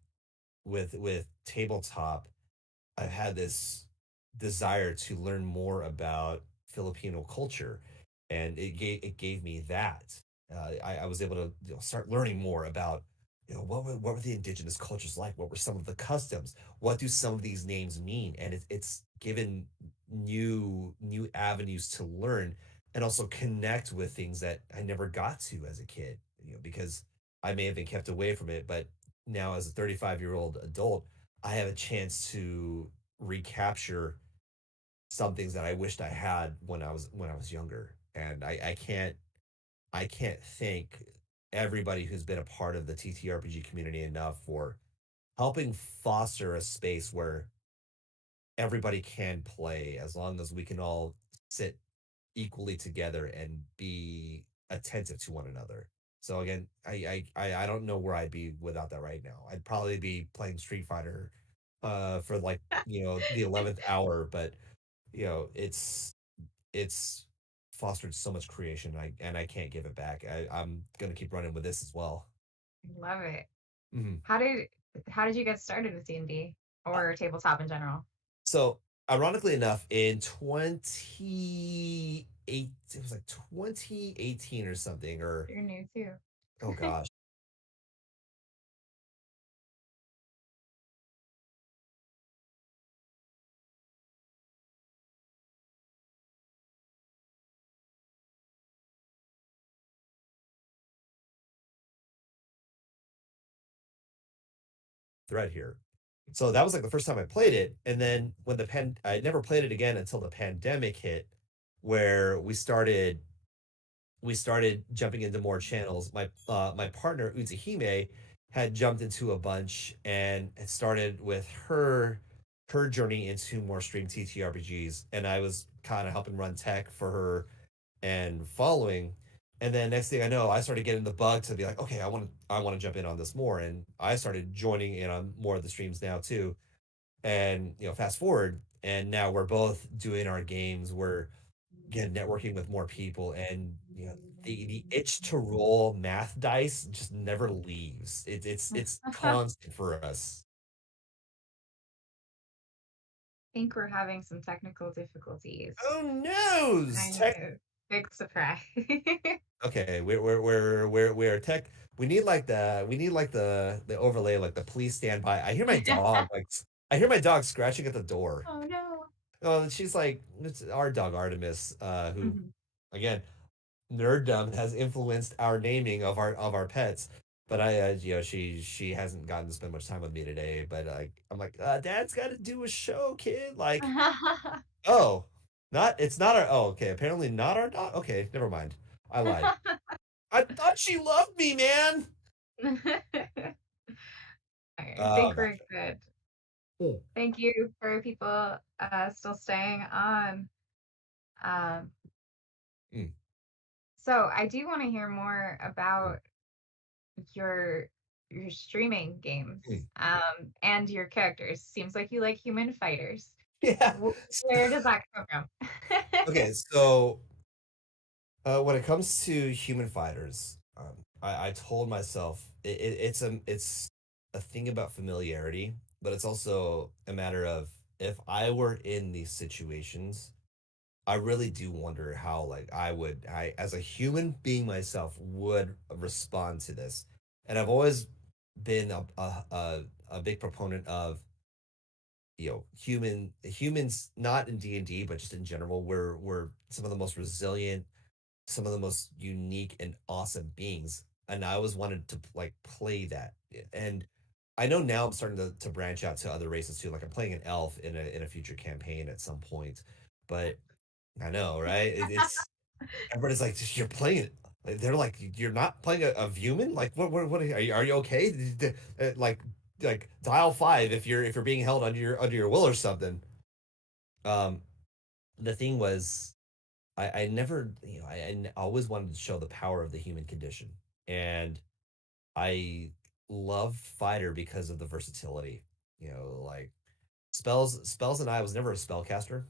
with tabletop, I've had this desire to learn more about Filipino culture, and it gave me that. I was able to start learning more about what were the indigenous cultures like. What were some of the customs? What do some of these names mean? And it's given new avenues to learn and also connect with things that I never got to as a kid. Because I may have been kept away from it, but now as a 35-year-old adult, I have a chance to recapture some things that I wished I had when I was younger. And I can't thank everybody who's been a part of the TTRPG community enough for helping foster a space where everybody can play, as long as we can all sit equally together and be attentive to one another. So again, I don't know where I'd be without that right now. I'd probably be playing Street Fighter for like the 11th hour, but it's fostered so much creation, and I can't give it back. I'm gonna keep running with this as well. Love it. Mhm. How did how did you get started with D&D Uh, or tabletop in general? so ironically enough, in 28, it was like 2018 or something, or You're new too. oh gosh, thread here. So that was like the first time I played it, and then I never played it again until the pandemic hit, where we started jumping into more channels. My partner Utsuhime had jumped into a bunch, and it started with her journey into more stream TTRPGs, and I was kind of helping run tech for her and following. And then next thing I know, I started getting the bug to be like, okay, I want to jump in on this more, and I started joining in on more of the streams now too. And fast forward, and now we're both doing our games. We're again networking with more people, and the itch to roll math dice just never leaves. It's I constant for us. think we're having some technical difficulties. Oh no! I Tech. know. Big surprise. Okay, we're tech. We need like the overlay, like the please stand by. I hear my dog like I hear my dog scratching at the door. Oh no. Oh, she's like it's our dog Artemis, who Mhm. again nerddom has influenced our naming of our pets. But she hasn't gotten to spend much time with me today. But I'm like, Dad's got to do a show, kid. Like, oh, not it's not our. Oh, okay. Apparently not our dog. Okay, never mind. I lied. I thought she loved me, man. I Oh, think we're gotcha. good. Hmm. Thank you for people still staying on. Um, Mm, so I do want to hear more mm, about your your streaming games mm. and your characters. Seems like you like human fighters. Yeah. Where does that come from? Okay, so when it comes to human fighters, I told myself it's a thing about familiarity, but it's also a matter of if I were in these situations, I really do wonder how like I as a human being myself would respond to this. And I've always been a big proponent of humans not in D&D but just in general we're some of the most resilient, some of the most unique and awesome beings, and I always wanted to like play that. And I know now I'm starting to branch out to other races too, like I'm playing an elf in a future campaign at some point. But I know, right? It's everybody's like, you're playing it. Like, they're like, you're not playing a human. Like, what are you okay? Like, dial five if you're being held under your will or something. Um, the thing was, I never, I always wanted to show the power of the human condition, and I love fighter because of the versatility. Like spells, and I was never a spellcaster.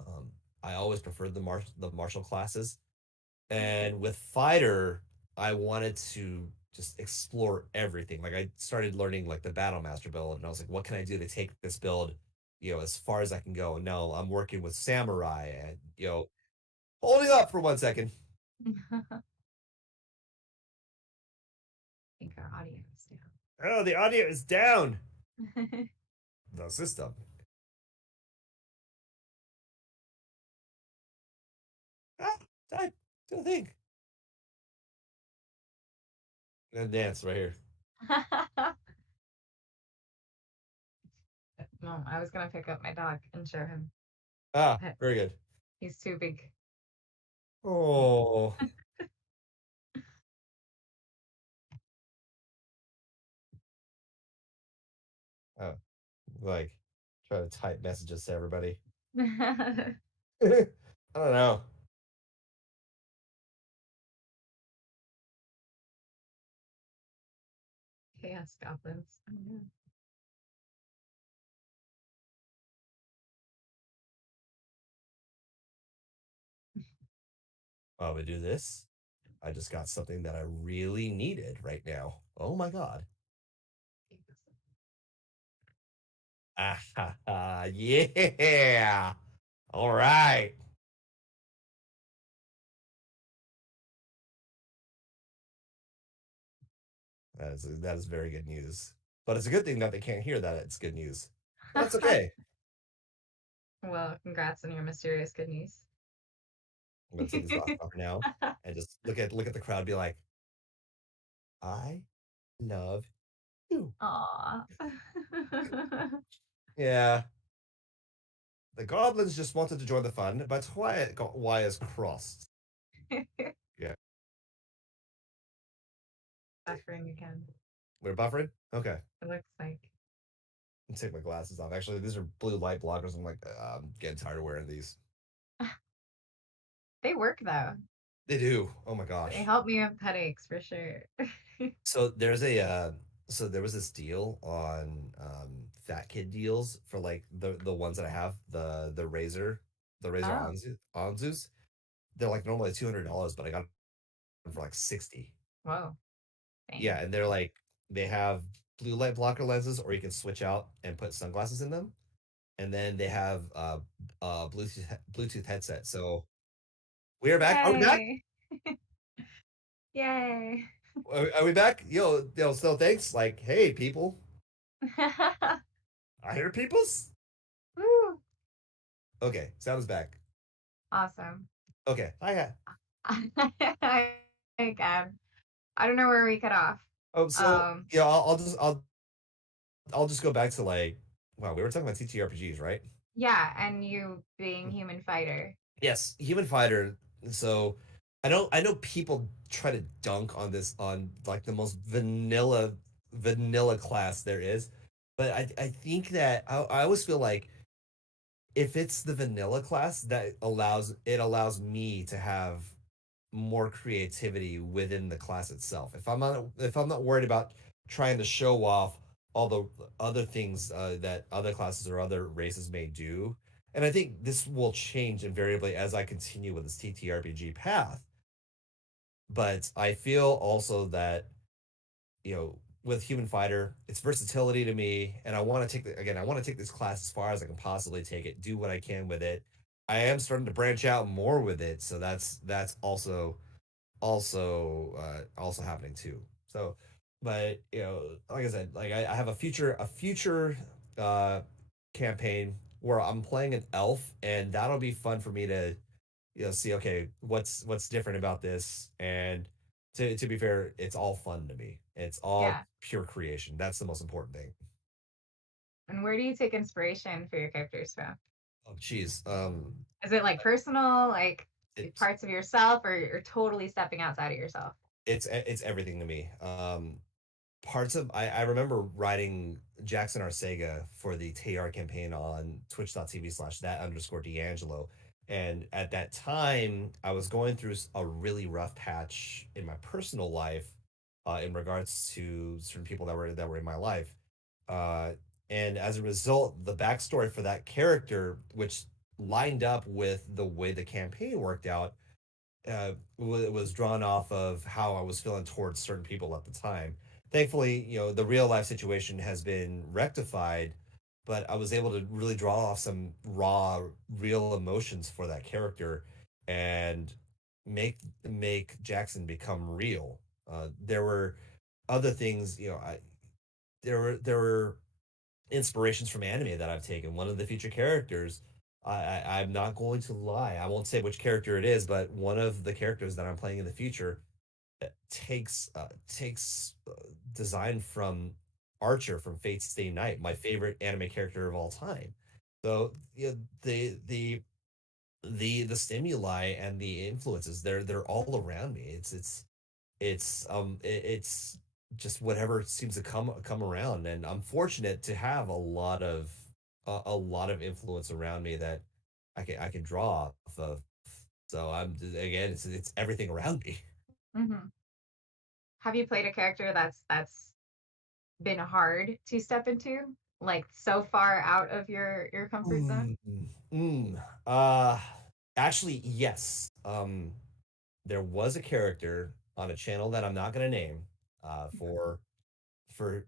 Um, I always preferred the martial classes. And with fighter, I wanted to just explore everything. Like I started learning like the battle master build, and I was like, what can I do to take this build, as far as I can go? And now I'm working with samurai, and holding up for 1 second. I think our audio is Oh, the audio is down. down. The system. Ah, I don't think. And dance right here. No, I was gonna pick up my dog and show him, Ah, but very good. he's too big. Oh, oh, like try to type messages to everybody. I don't know. Chaos goblins. Oh, no. While we do this, I just got something that I really needed right now. Oh my god. Ah, ha, ha, yeah. All right. That is very good news. But it's a good thing that they can't hear that it's good news. But that's okay. Well, congrats on your mysterious good news. I'm gonna take this box off now and just look at the crowd and be like, I love you. Aw. Yeah. The goblins just wanted to join the fun, but why it got wires crossed. Yeah. Buffering again. We're buffering? Okay. It looks like. Take my glasses off. Actually, these are blue light blockers. I'm like, I'm getting tired of wearing these. They work though. They do. Oh my They gosh. help me with headaches for sure. So there's a so there was this deal on Fat Kid deals for like the ones that I have, the Razor Oh, Anzus. They're like normally $200, but I got them for like 60. whoa, Yeah, dang. and they're like they have blue light blocker lenses, or you can switch out and put sunglasses in them. And then they have Bluetooth headset. So we are back. Are we back? Yay! Yay! Are we back? Yo, so thanks. Like, hey, people. I hear people's. Woo! Okay, sound is back. Awesome. Okay, hi. Again, I don't know where we cut off. So Um, yeah, I'll just go back to like, wow, we were talking about TTRPGs, right? yeah, and you being human fighter. Yes, Human Fighter. So I know people try to dunk on this, on like the most vanilla class there is, but I think that I always feel like if it's the vanilla class, that allows me to have more creativity within the class itself. If I'm not worried about trying to show off all the other things that other classes or other races may do. And I think this will change invariably as I continue with this TTRPG path. But I feel also that, with Human Fighter, it's versatility to me, and I want to take this class as far as I can possibly take it, do what I can with it. I am starting to branch out more with it, so that's also happening too. So, but like I said, like I have a future uh campaign where I'm playing an elf, and that'll be fun for me to see, okay, what's different about this. And to be fair, it's all fun to me. It's all Yeah. pure creation. That's the most important thing. And where do you take inspiration for your characters from? Oh geez. Is it like personal, like it's parts of yourself, or totally stepping outside of yourself? it's everything to me. Parts of I remember writing Jackson Arcega for the TR campaign on twitch.tv/that_D'Angelo. And at that time, I was going through a really rough patch in my personal life, in regards to certain people that were in my life. Uh, and as a result, the backstory for that character, which lined up with the way the campaign worked out, was drawn off of how I was feeling towards certain people at the time. Thankfully, the real life situation has been rectified, but I was able to really draw off some raw, real emotions for that character, and make Jackson become real. There were other things, there were inspirations from anime that I've taken. One of the feature characters, I'm not going to lie. I won't say which character it is, but one of the characters that I'm playing in the future takes design from Archer from Fate's Stay Night, my favorite anime character of all time. So the stimuli and the influences, they're all around me. It's just whatever seems to come around, and I'm fortunate to have a lot of influence around me that I can draw off of. So again, it's everything around me. Hmm. Have you played a character that's been hard to step into, like so far out of your comfort zone? Mm, uh actually, yes. There was a character on a channel that I'm not going to name, for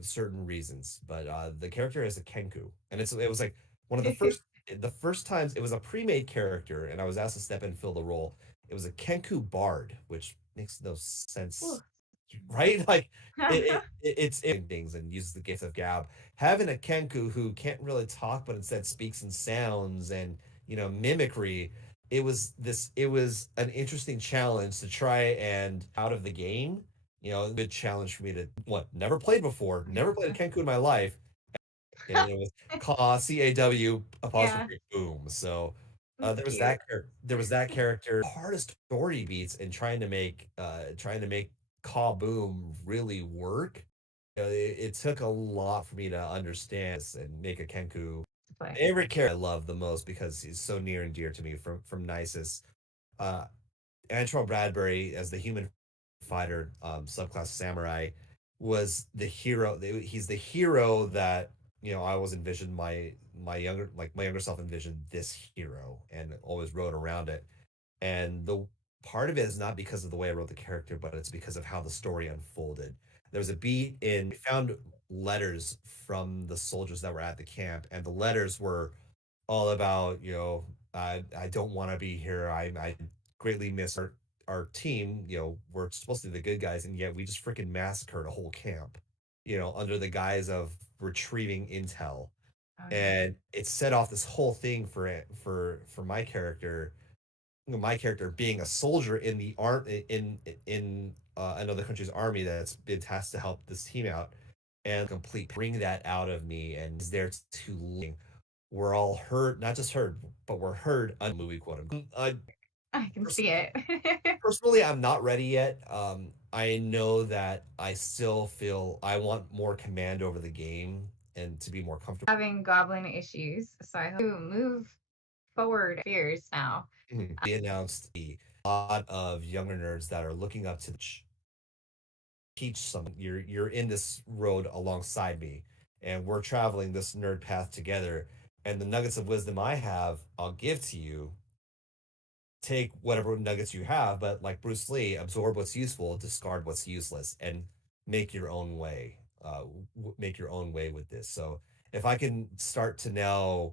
certain reasons, but the character is a Kenku, and it was like one of the first times. It was a pre-made character, and I was asked to step in and fill the role. It was a Kenku bard, which makes no Ooh. sense, right? Like it's things and uses the gift of gab. Having a Kenku who can't really talk, but instead speaks in sounds and mimicry. It was an interesting challenge to try and out of the game. A good challenge for me to what never played before, never played a Kenku in my life, and it was CAW Yeah, apostrophe boom. So that's cute. there was that character. Hardest story beats in trying to make Caw Boom really work. It took a lot for me to understand this and make a Kenku. To play. Favorite character I love the most because he's so near and dear to me from Nisus. Uh, Antoine Bradbury as the human fighter, subclass samurai, was the hero. He's the hero that I always envisioned my younger self envisioned this hero and always wrote around it. And the part of it is not because of the way I wrote the character, but it's because of how the story unfolded. There was a beat in we found letters from the soldiers that were at the camp, and the letters were all about, I don't want to be here. I greatly miss our team. We're supposed to be the good guys, and yet we just freaking massacred a whole camp, under the guise of retrieving intel. Oh yeah. And it set off this whole thing for my character, my character being a soldier in the arm in another country's army that's been tasked to help this team out, and complete bring that out of me and is there to we're all heard, not just heard, but we're heard on movie quote unquote. I can Pers- see it. Personally, I'm not ready yet. I know that I still feel I want more command over the game and to be more comfortable. Having goblin issues, so I hope to move forward fears now. They announced a lot of younger nerds that are looking up to teach some. You're in this road alongside me, and we're traveling this nerd path together. And the nuggets of wisdom I have, I'll give to you. Take whatever nuggets you have, but like Bruce Lee, absorb what's useful, discard what's useless, and make your own way. Make your own way with this. So if I can start to now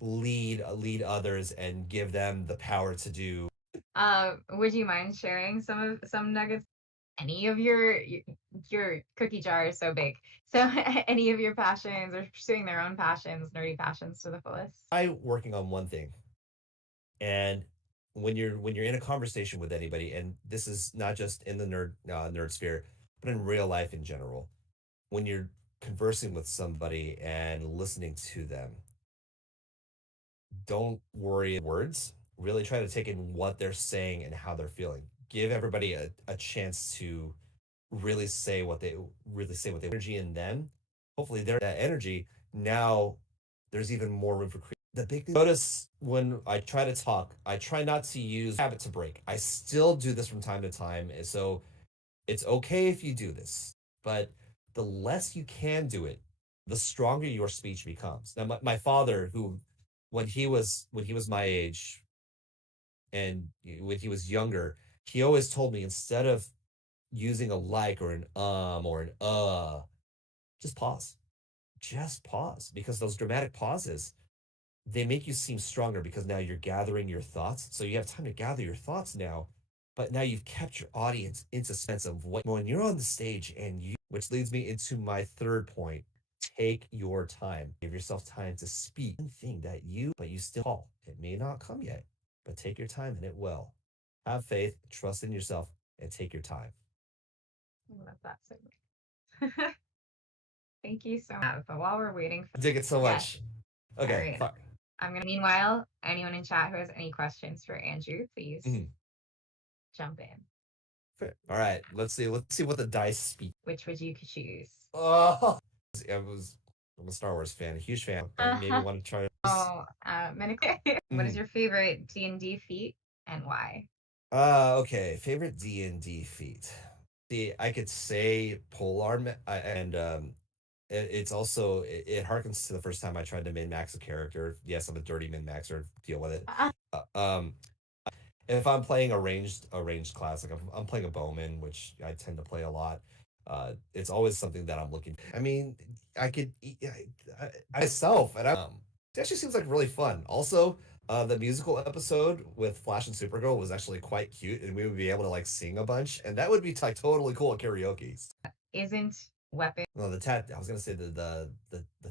lead others and give them the power to do. Would you mind sharing some nuggets? Any of your cookie jar is so big. So any of your passions or pursuing their own passions, nerdy passions to the fullest. I working on one thing, and when you're in a conversation with anybody, and this is not just in the nerd sphere, but in real life in general, when you're conversing with somebody and listening to them, don't worry words. Really try to take in what they're saying and how they're feeling. Give everybody a chance to really say what they energy in them. Hopefully, that energy now. There's even more room for creativity. The big thing notice when I try to talk, I try not to use habit to break. I still do this from time to time, and so it's okay if you do this, but the less you can do it, the stronger your speech becomes. Now, my father, who when he was my age and when he was younger, he always told me instead of using a like or an or an just pause. Just pause, because those dramatic pauses, they make you seem stronger because now you're gathering your thoughts. So you have time to gather your thoughts now, but now you've kept your audience in suspense of what when you're on the stage and which leads me into my third point. Take your time. Give yourself time to speak one thing but you still call. It may not come yet, but take your time and it will. Have faith, trust in yourself, and take your time. I love that so much. Thank you so much. But while we're waiting for Dig it so yes, much. all Okay, right. fine. I'm gonna meanwhile, anyone in chat who has any questions for Andrew, please jump in. All right, let's see. Let's see what the dice speak. Which would you choose? Oh, I'm a Star Wars fan, a huge fan. Maybe want to try. Oh, what is your favorite D&D feat and why? Okay. Favorite D&D feat. See, I could say polearm, and it's also it harkens to the first time I tried to min max a character. Yes, I'm a dirty min maxer. Deal with it. Um, if I'm playing a ranged class, like I'm playing a bowman, which I tend to play a lot. It's always something that I'm looking. I mean, I could myself, and it actually seems like really fun. Also, the musical episode with Flash and Supergirl was actually quite cute, and we would be able to like sing a bunch, and that would be like totally cool at karaoke. Isn't weapon. No, I was gonna say the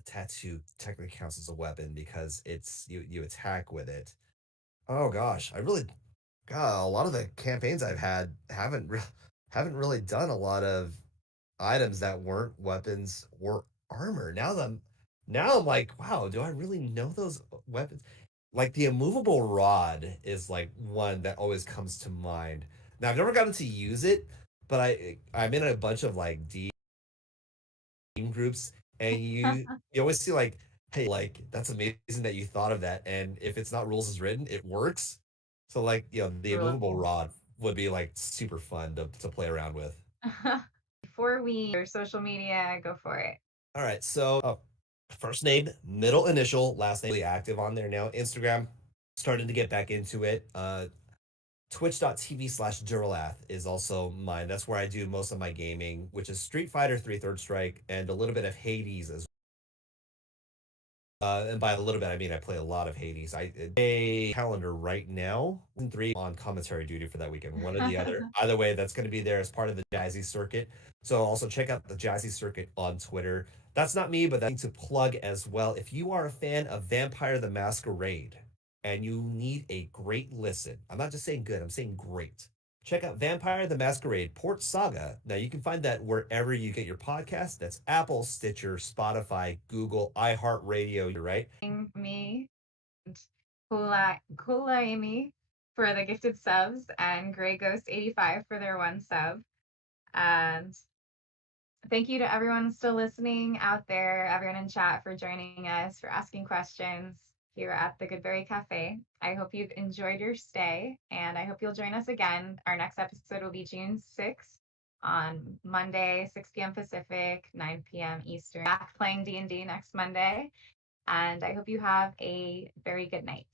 tattoo technically counts as a weapon because it's you attack with it. Oh gosh, I really God, a lot of the campaigns I've had haven't really done a lot of items that weren't weapons or armor. Now I'm like, wow, do I really know those weapons? Like the immovable rod is like one that always comes to mind. Now I've never gotten to use it, but I'm in a bunch of like D groups, and you always see like, hey, like that's amazing that you thought of that, and if it's not rules as written, it works. So like, the Really immovable cool. rod would be like super fun to play around with. Before we your social media, go for it. All right, so first name, middle initial, last name, really active on there now. Instagram, starting to get back into it. Twitch.tv/Duralath is also mine. That's where I do most of my gaming, which is Street Fighter 3 Third Strike and a little bit of Hades as and by a little bit, I mean I play a lot of Hades. I a calendar right now, 3 on commentary duty for that weekend, one or the other. Either way, that's going to be there as part of the Jazzy Circuit. So also check out the Jazzy Circuit on Twitter. That's not me, but that's to plug as well. If you are a fan of Vampire the Masquerade and you need a great listen, I'm not just saying good, I'm saying great. Check out Vampire the Masquerade Port Saga. Now, you can find that wherever you get your podcast. That's Apple, Stitcher, Spotify, Google, iHeartRadio, right? Me, Kula Amy for the gifted subs, and Grey Ghost 85 for their one sub. And thank you to everyone still listening out there, everyone in chat for joining us, for asking questions here at the Goodberry Cafe. I hope you've enjoyed your stay, and I hope you'll join us again. Our next episode will be June 6th on Monday, 6 p.m. Pacific, 9 p.m. Eastern. Back playing D&D next Monday, and I hope you have a very good night.